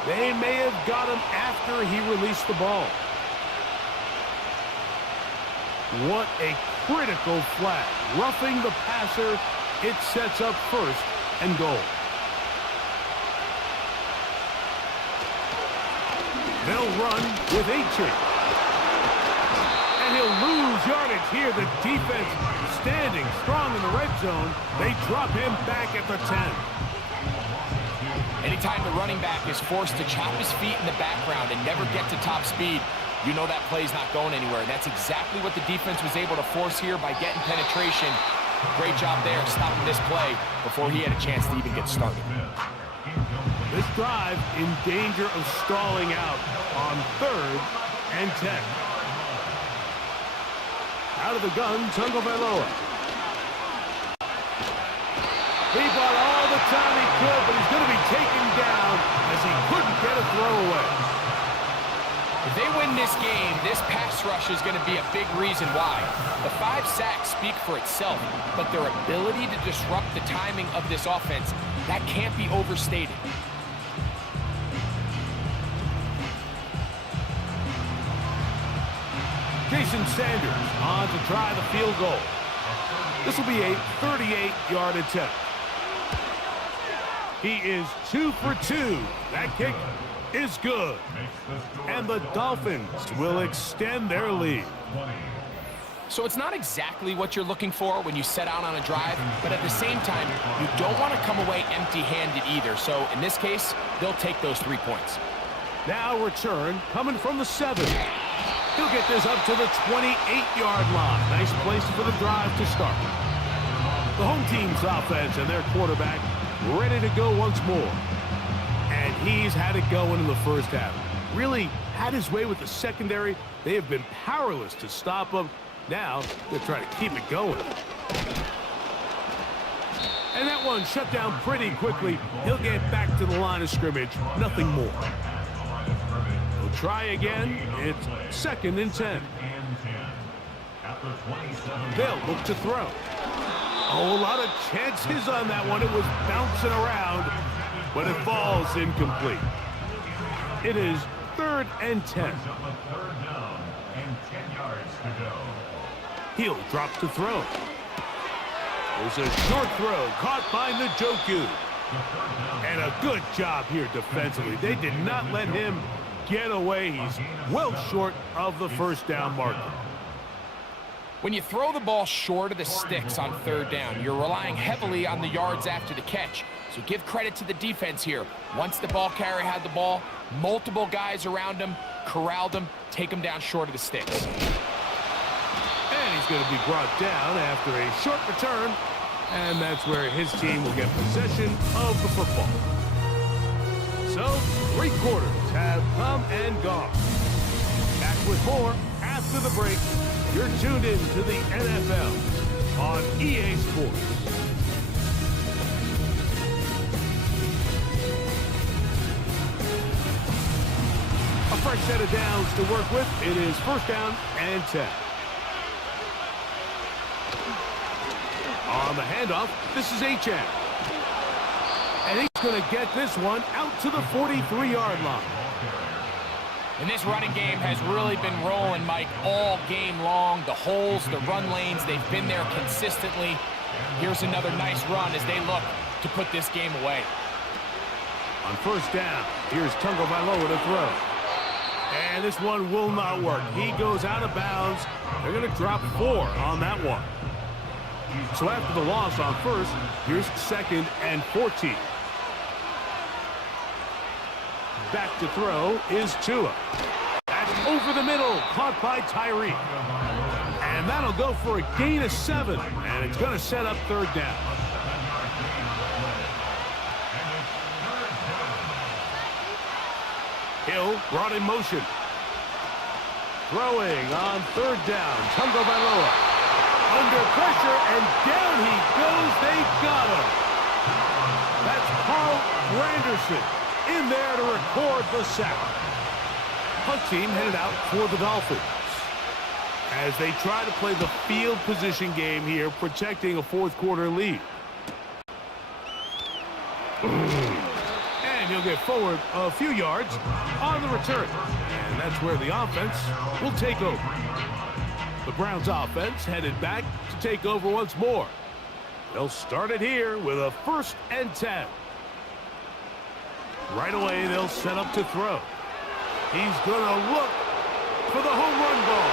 They may have got him after he released the ball. What a critical flag. Roughing the passer, it sets up 1st and goal. They'll run with Achane. And he'll lose yardage here. The defense standing strong in the red zone. They drop him back at the 10. Anytime the running back is forced to chop his feet in the background and never get to top speed, you know that play's not going anywhere. That's exactly what the defense was able to force here by getting penetration. Great job there stopping this play before he had a chance to even get started. This drive in danger of stalling out on 3rd and 10. Out of the gun, Tagovailoa. He bought all the time he could, but he's going to be taken down as he couldn't get a throw away. If they win this game, this pass rush is going to be a big reason why. The 5 sacks speak for itself, but their ability to disrupt the timing of this offense, that can't be overstated. Jason Sanders on to try the field goal. This will be a 38-yard attempt. He is 2 for 2. That kick is good. And the Dolphins will extend their lead. So it's not exactly what you're looking for when you set out on a drive, but at the same time, you don't want to come away empty-handed either. So in this case, they'll take those 3 points. Now return coming from the 7. He'll get this up to the 28-yard line. Nice place for the drive to start. The home team's offense and their quarterback ready to go once more. And he's had it going in the first half. Really had his way with the secondary. They have been powerless to stop him. Now they're trying to keep it going. And that one shut down pretty quickly. He'll get back to the line of scrimmage. Nothing more. Try again. It's 2nd and 10. They'll look to throw. Oh, a lot of chances on that one. It was bouncing around, but it falls incomplete. It is 3rd and 10. Third down and 10 yards to go. He'll drop to throw. There's a short throw caught by Njoku. And a good job here defensively. They did not let him get away. He's well short of the first down marker. When you throw the ball short of the sticks on 3rd down, you're relying heavily on the yards after the catch. So give credit to the defense here. Once the ball carrier had the ball, multiple guys around him, corralled him, take him down short of the sticks. And he's going to be brought down after a short return. And that's where his team will get possession of the football. So, 3 quarters have come and gone. Back with more after the break. You're tuned in to the NFL on EA Sports. A fresh set of downs to work with. It is 1st down and 10. On the handoff, this is Achane. And he's going to get this one out to the 43-yard line. And this running game has really been rolling, Mike, all game long. The holes, the run lanes, they've been there consistently. Here's another nice run as they look to put this game away. On 1st down, here's Tungo Vailoa to throw. And this one will not work. He goes out of bounds. They're going to drop 4 on that one. So after the loss on 1st, here's 2nd and 14. Back to throw is Tua. That's over the middle, caught by Tyree. And that'll go for a gain of 7, and it's going to set up 3rd down. Hill brought in motion. Throwing on 3rd down, Tungo Vailoa. Under pressure, and down he goes. They got him. That's Carl Granderson in there to record the sack. Punt team headed out for the Dolphins as they try to play the field position game here, protecting a 4th quarter lead. And he'll get forward a few yards on the return. And that's where the offense will take over. The Browns offense headed back to take over once more. They'll start it here with a 1st and 10. Right away, they'll set up to throw. He's going to look for the home run ball.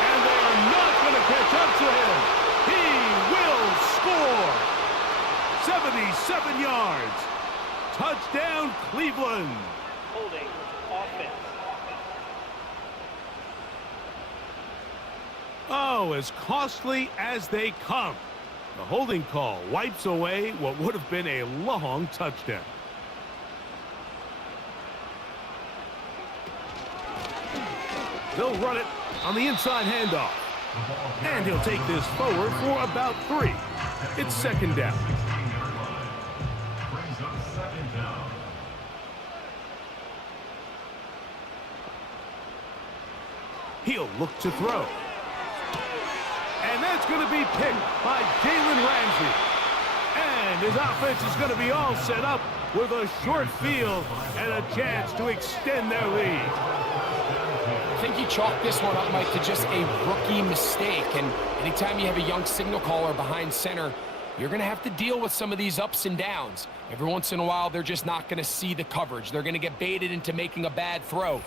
And they are not going to catch up to him. He will score. 77 yards. Touchdown, Cleveland. Holding offense. Oh, as costly as they come. The holding call wipes away what would have been a long touchdown. They'll run it on the inside handoff. And he'll take this forward for about 3. It's 2nd down. He'll look to throw. And that's going to be picked by Jalen Ramsey. And his offense is going to be all set up with a short field and a chance to extend their lead. I think he chalked this one up, Mike, to just a rookie mistake. And anytime you have a young signal caller behind center, you're going to have to deal with some of these ups and downs. Every once in a while, they're just not going to see the coverage. They're going to get baited into making a bad throw.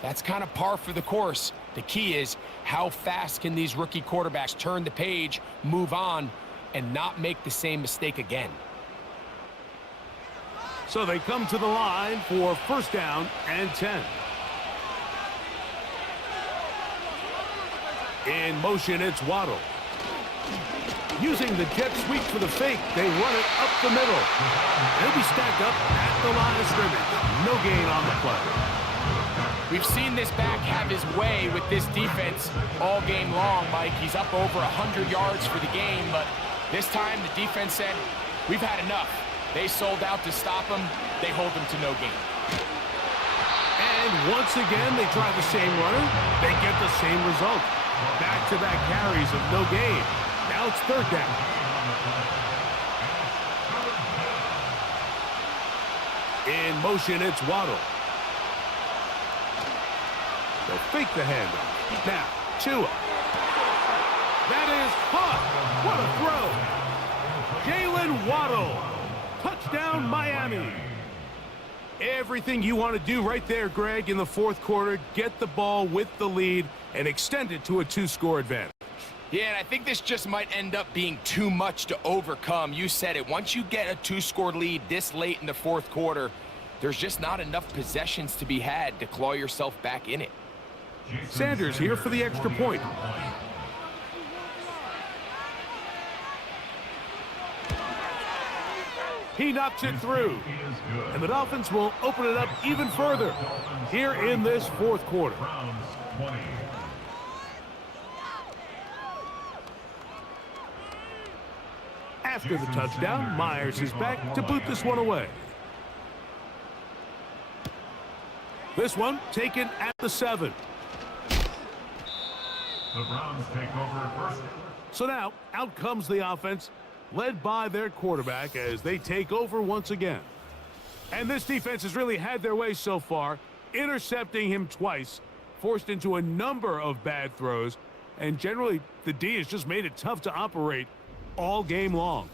That's kind of par for the course. The key is how fast can these rookie quarterbacks turn the page, move on, and not make the same mistake again. So they come to the line for 1st down and 10. In motion, it's Waddle. Using the jet sweep for the fake, they run it up the middle. They'll be stacked up at the line of scrimmage. No gain on the play. We've seen this back have his way with this defense all game long, Mike. He's up over 100 yards for the game, but this time the defense said, we've had enough. They sold out to stop him. They hold him to no gain. And And once again, they try the same runner. They get the same result. Back-to-back carries of no gain. Now it's third down. In motion, it's Waddle. They'll fake the handoff. Now, Tua. That is caught. What a throw. Jalen Waddle. Touchdown, Miami. Everything you want to do right there, Greg, in the fourth quarter. Get the ball with the lead and extend it to a 2-score advantage. Yeah, and I think this just might end up being too much to overcome. You said it. Once you get a 2-score lead this late in the fourth quarter, there's just not enough possessions to be had to claw yourself back in it. Sanders here for the extra point. He knocks it through. And the Dolphins will open it up even further here in this fourth quarter. After the touchdown, Myers is back to boot this one away. This one taken at the 7. The Browns take over first. So now, out comes the offense, led by their quarterback as they take over once again. And this defense has really had their way so far, intercepting him twice, forced into a number of bad throws, and generally the D has just made it tough to operate all game long.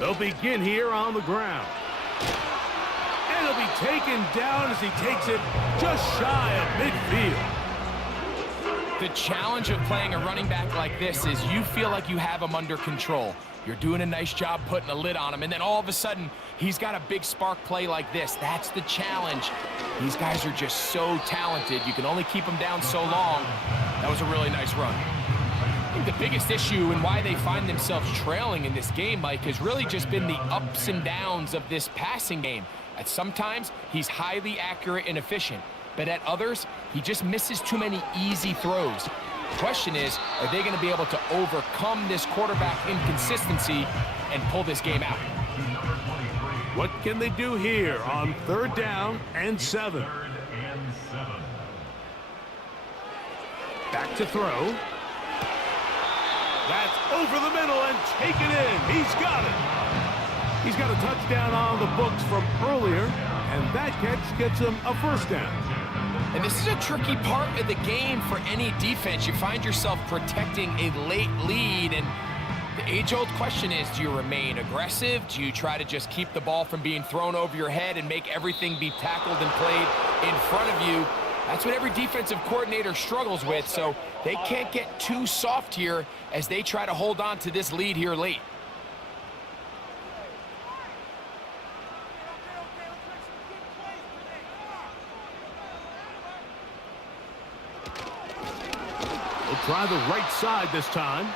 They'll begin here on the ground. And he'll be taken down as he takes it just shy of midfield. The challenge of playing a running back like this is you feel like you have him under control. You're doing a nice job putting a lid on him, and then all of a sudden, he's got a big spark play like this. That's the challenge. These guys are just so talented. You can only keep them down so long. That was a really nice run. I think the biggest issue and why they find themselves trailing in this game, Mike, has really just been the ups and downs of this passing game. At sometimes, he's highly accurate and efficient, but at others, he just misses too many easy throws. The question is, are they going to be able to overcome this quarterback inconsistency and pull this game out? What can they do here on 3rd down and 7? Back to throw. That's over the middle and taken in. He's got it. He's got a touchdown on the books from earlier, and that catch gets him a 1st down. And this is a tricky part of the game for any defense. You find yourself protecting a late lead, and the age-old question is, do you remain aggressive? Do you try to just keep the ball from being thrown over your head and make everything be tackled and played in front of you? That's what every defensive coordinator struggles with, so they can't get too soft here as they try to hold on to this lead here late. We'll try the right side this time.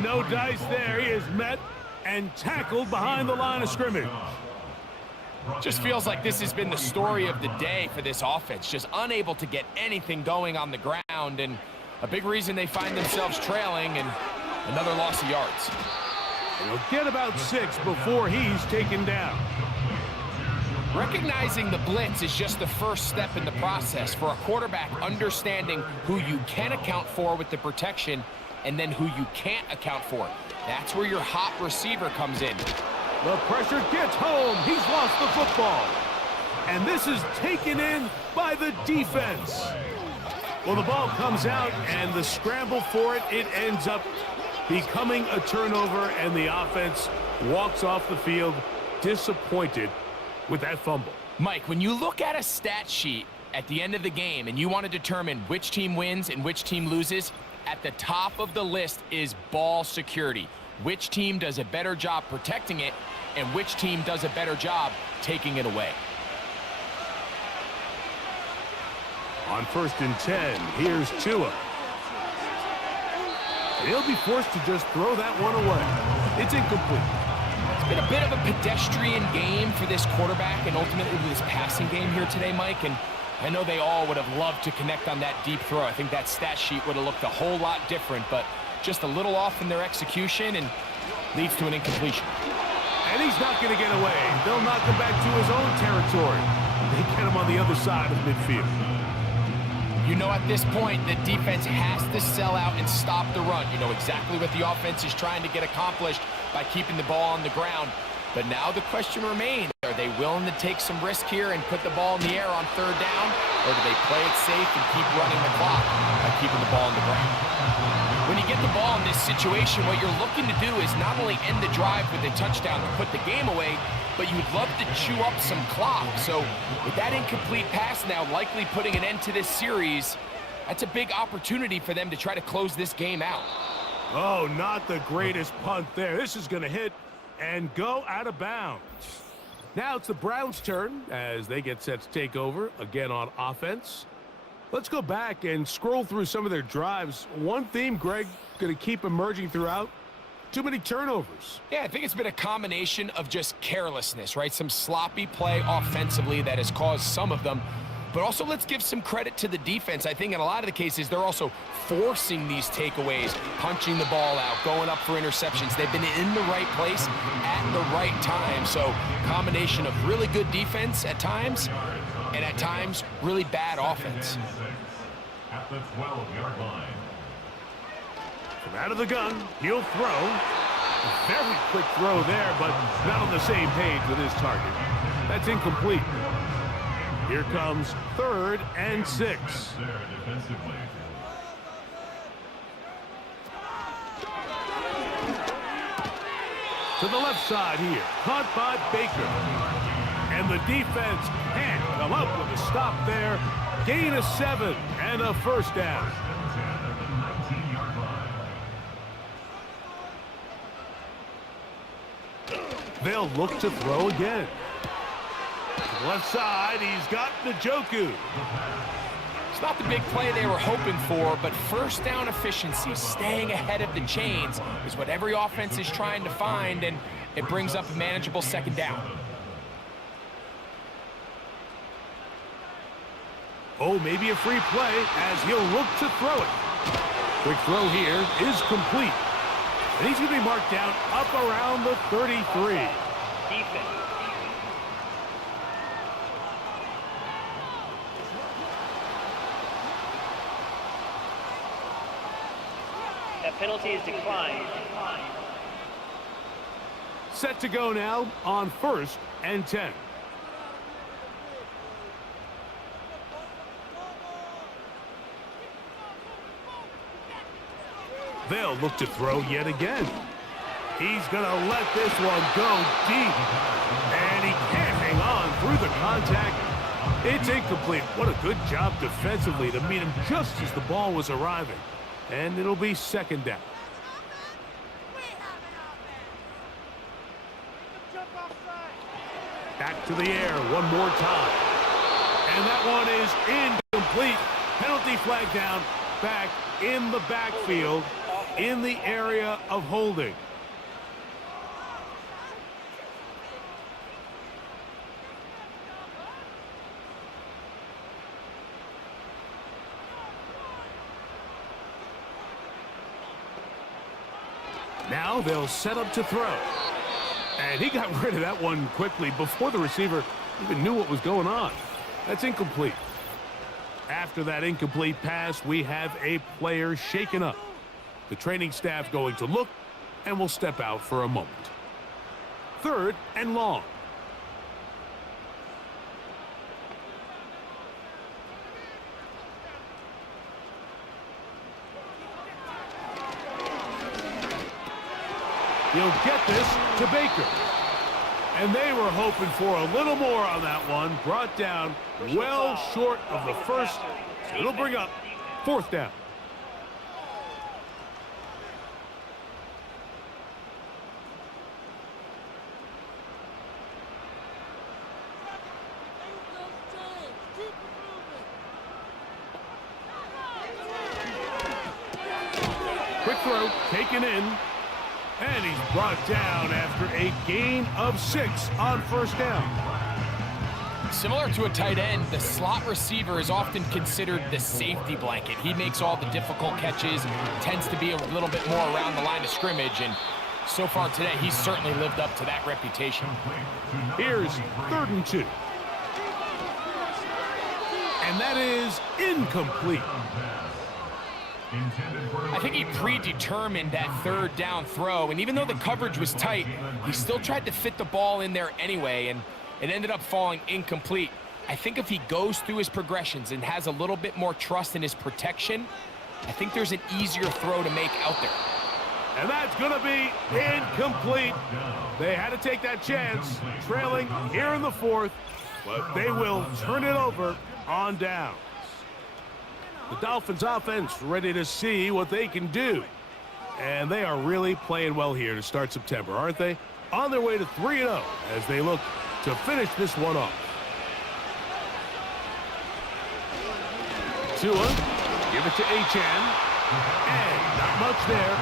No dice there. He is met and tackled behind the line of scrimmage. Just feels like this has been the story of the day for this offense. Just unable to get anything going on the ground, and a big reason they find themselves trailing, and another loss of yards. And he'll get about 6 before he's taken down. Recognizing the blitz is just the first step in the process for a quarterback, understanding who you can account for with the protection and then who you can't account for. That's where your hot receiver comes in. The pressure gets home. He's lost the football. And this is taken in by the defense. Well, the ball comes out, and the scramble for it, it ends up becoming a turnover, and the offense walks off the field disappointed with that fumble. Mike, when you look at a stat sheet at the end of the game and you want to determine which team wins and which team loses, at the top of the list is ball security. Which team does a better job protecting it, and which team does a better job taking it away. On 1st and 10, here's Tua. And he'll be forced to just throw that one away. It's incomplete. It's been a bit of a pedestrian game for this quarterback and ultimately this passing game here today, Mike. And I know they all would have loved to connect on that deep throw. I think that stat sheet would have looked a whole lot different, but just a little off in their execution and leads to an incompletion. And he's not going to get away. They'll knock him back to his own territory. They get him on the other side of midfield. You know at this point the defense has to sell out and stop the run. You know exactly what the offense is trying to get accomplished by keeping the ball on the ground. But now the question remains, are they willing to take some risk here and put the ball in the air on third down? Or do they play it safe and keep running the clock by keeping the ball on the ground? When you get the ball in this situation, what you're looking to do is not only end the drive with a touchdown to put the game away, but you'd love to chew up some clock. So with that incomplete pass now likely putting an end to this series, that's a big opportunity for them to try to close this game out. Oh, not the greatest punt there. This is going to hit and go out of bounds. Now it's the Browns' turn as they get set to take over again on offense. Let's go back and scroll through some of their drives. One theme, Greg, going to keep emerging throughout. Too many turnovers. Yeah, I think it's been a combination of just carelessness, right? Some sloppy play offensively that has caused some of them. But also let's give some credit to the defense. I think in a lot of the cases, they're also forcing these takeaways, punching the ball out, going up for interceptions. They've been in the right place at the right time. So combination of really good defense at times and at times really bad offense. At the 12-yard line. From out of the gun, he'll throw. A very quick throw there, but not on the same page with his target. That's incomplete. Here comes 3rd and 6. There defensively. To the left side here, caught by Baker. And the defense can't come up with a stop there. Gain of 7 and a first down. They'll look to throw again. To the left side, he's got Njoku. It's not the big play they were hoping for, but first down efficiency, staying ahead of the chains, is what every offense is trying to find, and it brings up a manageable second down. Oh, maybe a free play as he'll look to throw it. Quick throw here is complete. And he's going to be marked down up around the 33. Defense. That penalty is declined. Set to go now on 1st and 10. They'll look to throw yet again. He's going to let this one go deep. And he can't hang on through the contact. It's incomplete. What a good job defensively to meet him just as the ball was arriving. And it'll be second down. Back to the air one more time. And that one is incomplete. Penalty flag down, back in the backfield, in the area of holding. Now they'll set up to throw. And he got rid of that one quickly before the receiver even knew what was going on. That's incomplete. After that incomplete pass, we have a player shaken up. The training staff going to look and will step out for a moment. 3rd and long. He'll get this to Baker. And they were hoping for a little more on that one. Brought down well short of the first. So it'll bring up 4th down. Quick throw, taken in. And he's brought down after a gain of 6 on 1st down. Similar to a tight end, the slot receiver is often considered the safety blanket. He makes all the difficult catches, tends to be a little bit more around the line of scrimmage, and so far today, he's certainly lived up to that reputation. Here's 3rd and 2. And that is incomplete. I think he predetermined that 3rd down throw, and even though the coverage was tight, he still tried to fit the ball in there anyway, and it ended up falling incomplete. I think if he goes through his progressions and has a little bit more trust in his protection, I think there's an easier throw to make out there. And that's going to be incomplete. They had to take that chance, trailing here in the 4th, but they will turn it over on downs. The Dolphins offense ready to see what they can do. And they are really playing well here to start September, aren't they? On their way to 3-0 as they look to finish this one off. Tua, give it to Achane. And not much there.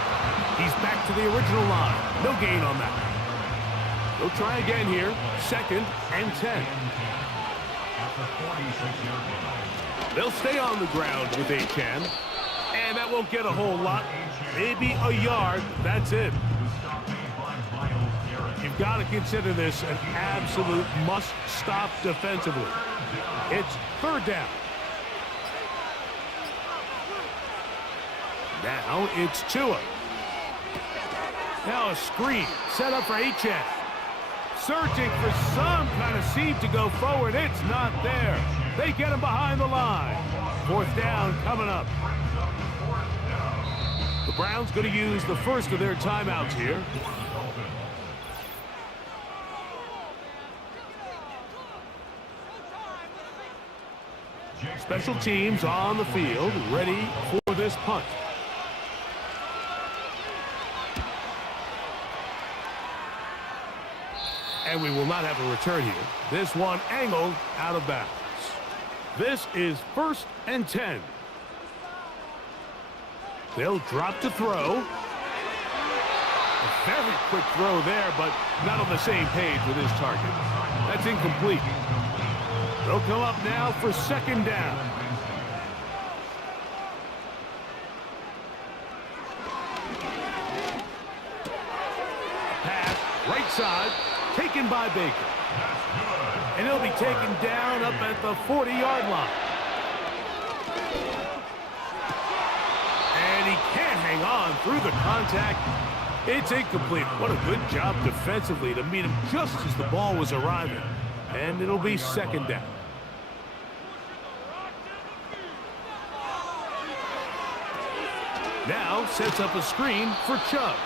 He's back to the original line. No gain on that. They'll try again here. 2nd and 10. They'll stay on the ground with Achane. And that won't get a whole lot. Maybe a yard. That's it. You've got to consider this an absolute must-stop defensively. It's 3rd down. Now it's Tua. Now a screen set up for Achane. Searching for some kind of seam to go forward. It's not there. They get him behind the line. 4th down coming up. The Browns going to use the first of their timeouts here. Special teams on the field, ready for this punt. And we will not have a return here. This one angled out of bounds. This is 1st and 10. They'll drop to throw. A very quick throw there, but not on the same page with his target. That's incomplete. They'll come up now for 2nd down. Pass, right side, taken by Baker. And he'll be taken down up at the 40-yard line. And he can't hang on through the contact. It's incomplete. What a good job defensively to meet him just as the ball was arriving. And it'll be 2nd down. Now sets up a screen for Chubb.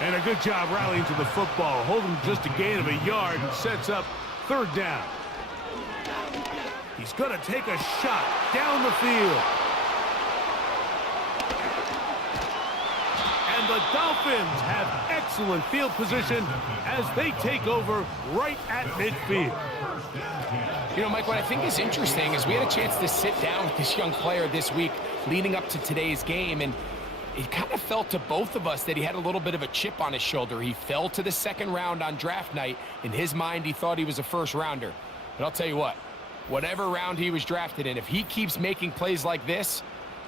And a good job rallying to the football. Holding just a gain of a yard and sets up 3rd down. He's going to take a shot down the field. And the Dolphins have excellent field position as they take over right at midfield. You know, Mike, what I think is interesting is we had a chance to sit down with this young player this week leading up to today's game, and it kind of felt to both of us that he had a little bit of a chip on his shoulder. He fell to the 2nd round on draft night. In his mind, he thought he was a 1st rounder. But I'll tell you what, whatever round he was drafted in, if he keeps making plays like this,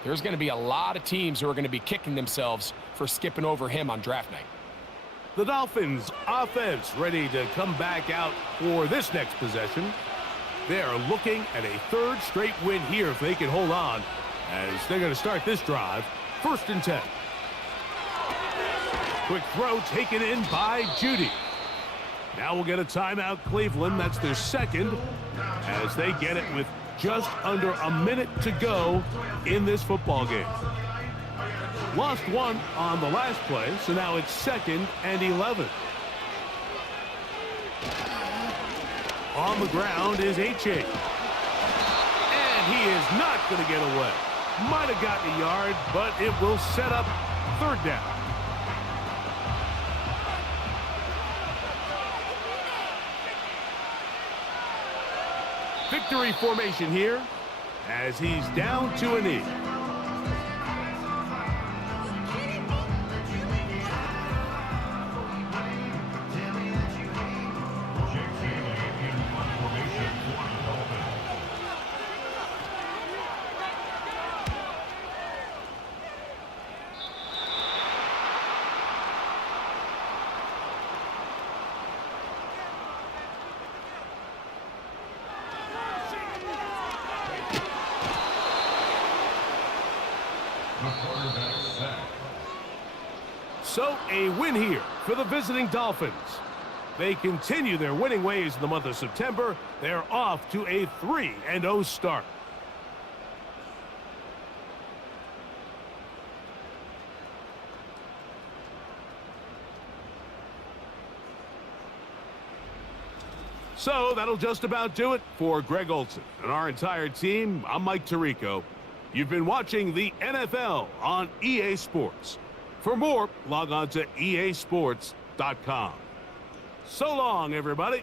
there's going to be a lot of teams who are going to be kicking themselves for skipping over him on draft night. The Dolphins offense ready to come back out for this next possession. They are looking at a 3rd straight win here if they can hold on, as they're going to start this drive 1st and 10. Quick throw taken in by Judy. Now we'll get a timeout, Cleveland. That's their 2nd, as they get it with just under a minute to go in this football game. Lost one on the last play, so now it's 2nd and 11. On the ground is Achane. And he is not going to get away. Might have gotten a yard, but it will set up 3rd down. Victory formation here as he's down to a knee. So, a win here for the visiting Dolphins. They continue their winning ways in the month of September. They're off to a 3-0 start. So that'll just about do it for Greg Olson and our entire team. I'm Mike Tirico. You've been watching the NFL on EA Sports. For more, log on to easports.com. So long, everybody.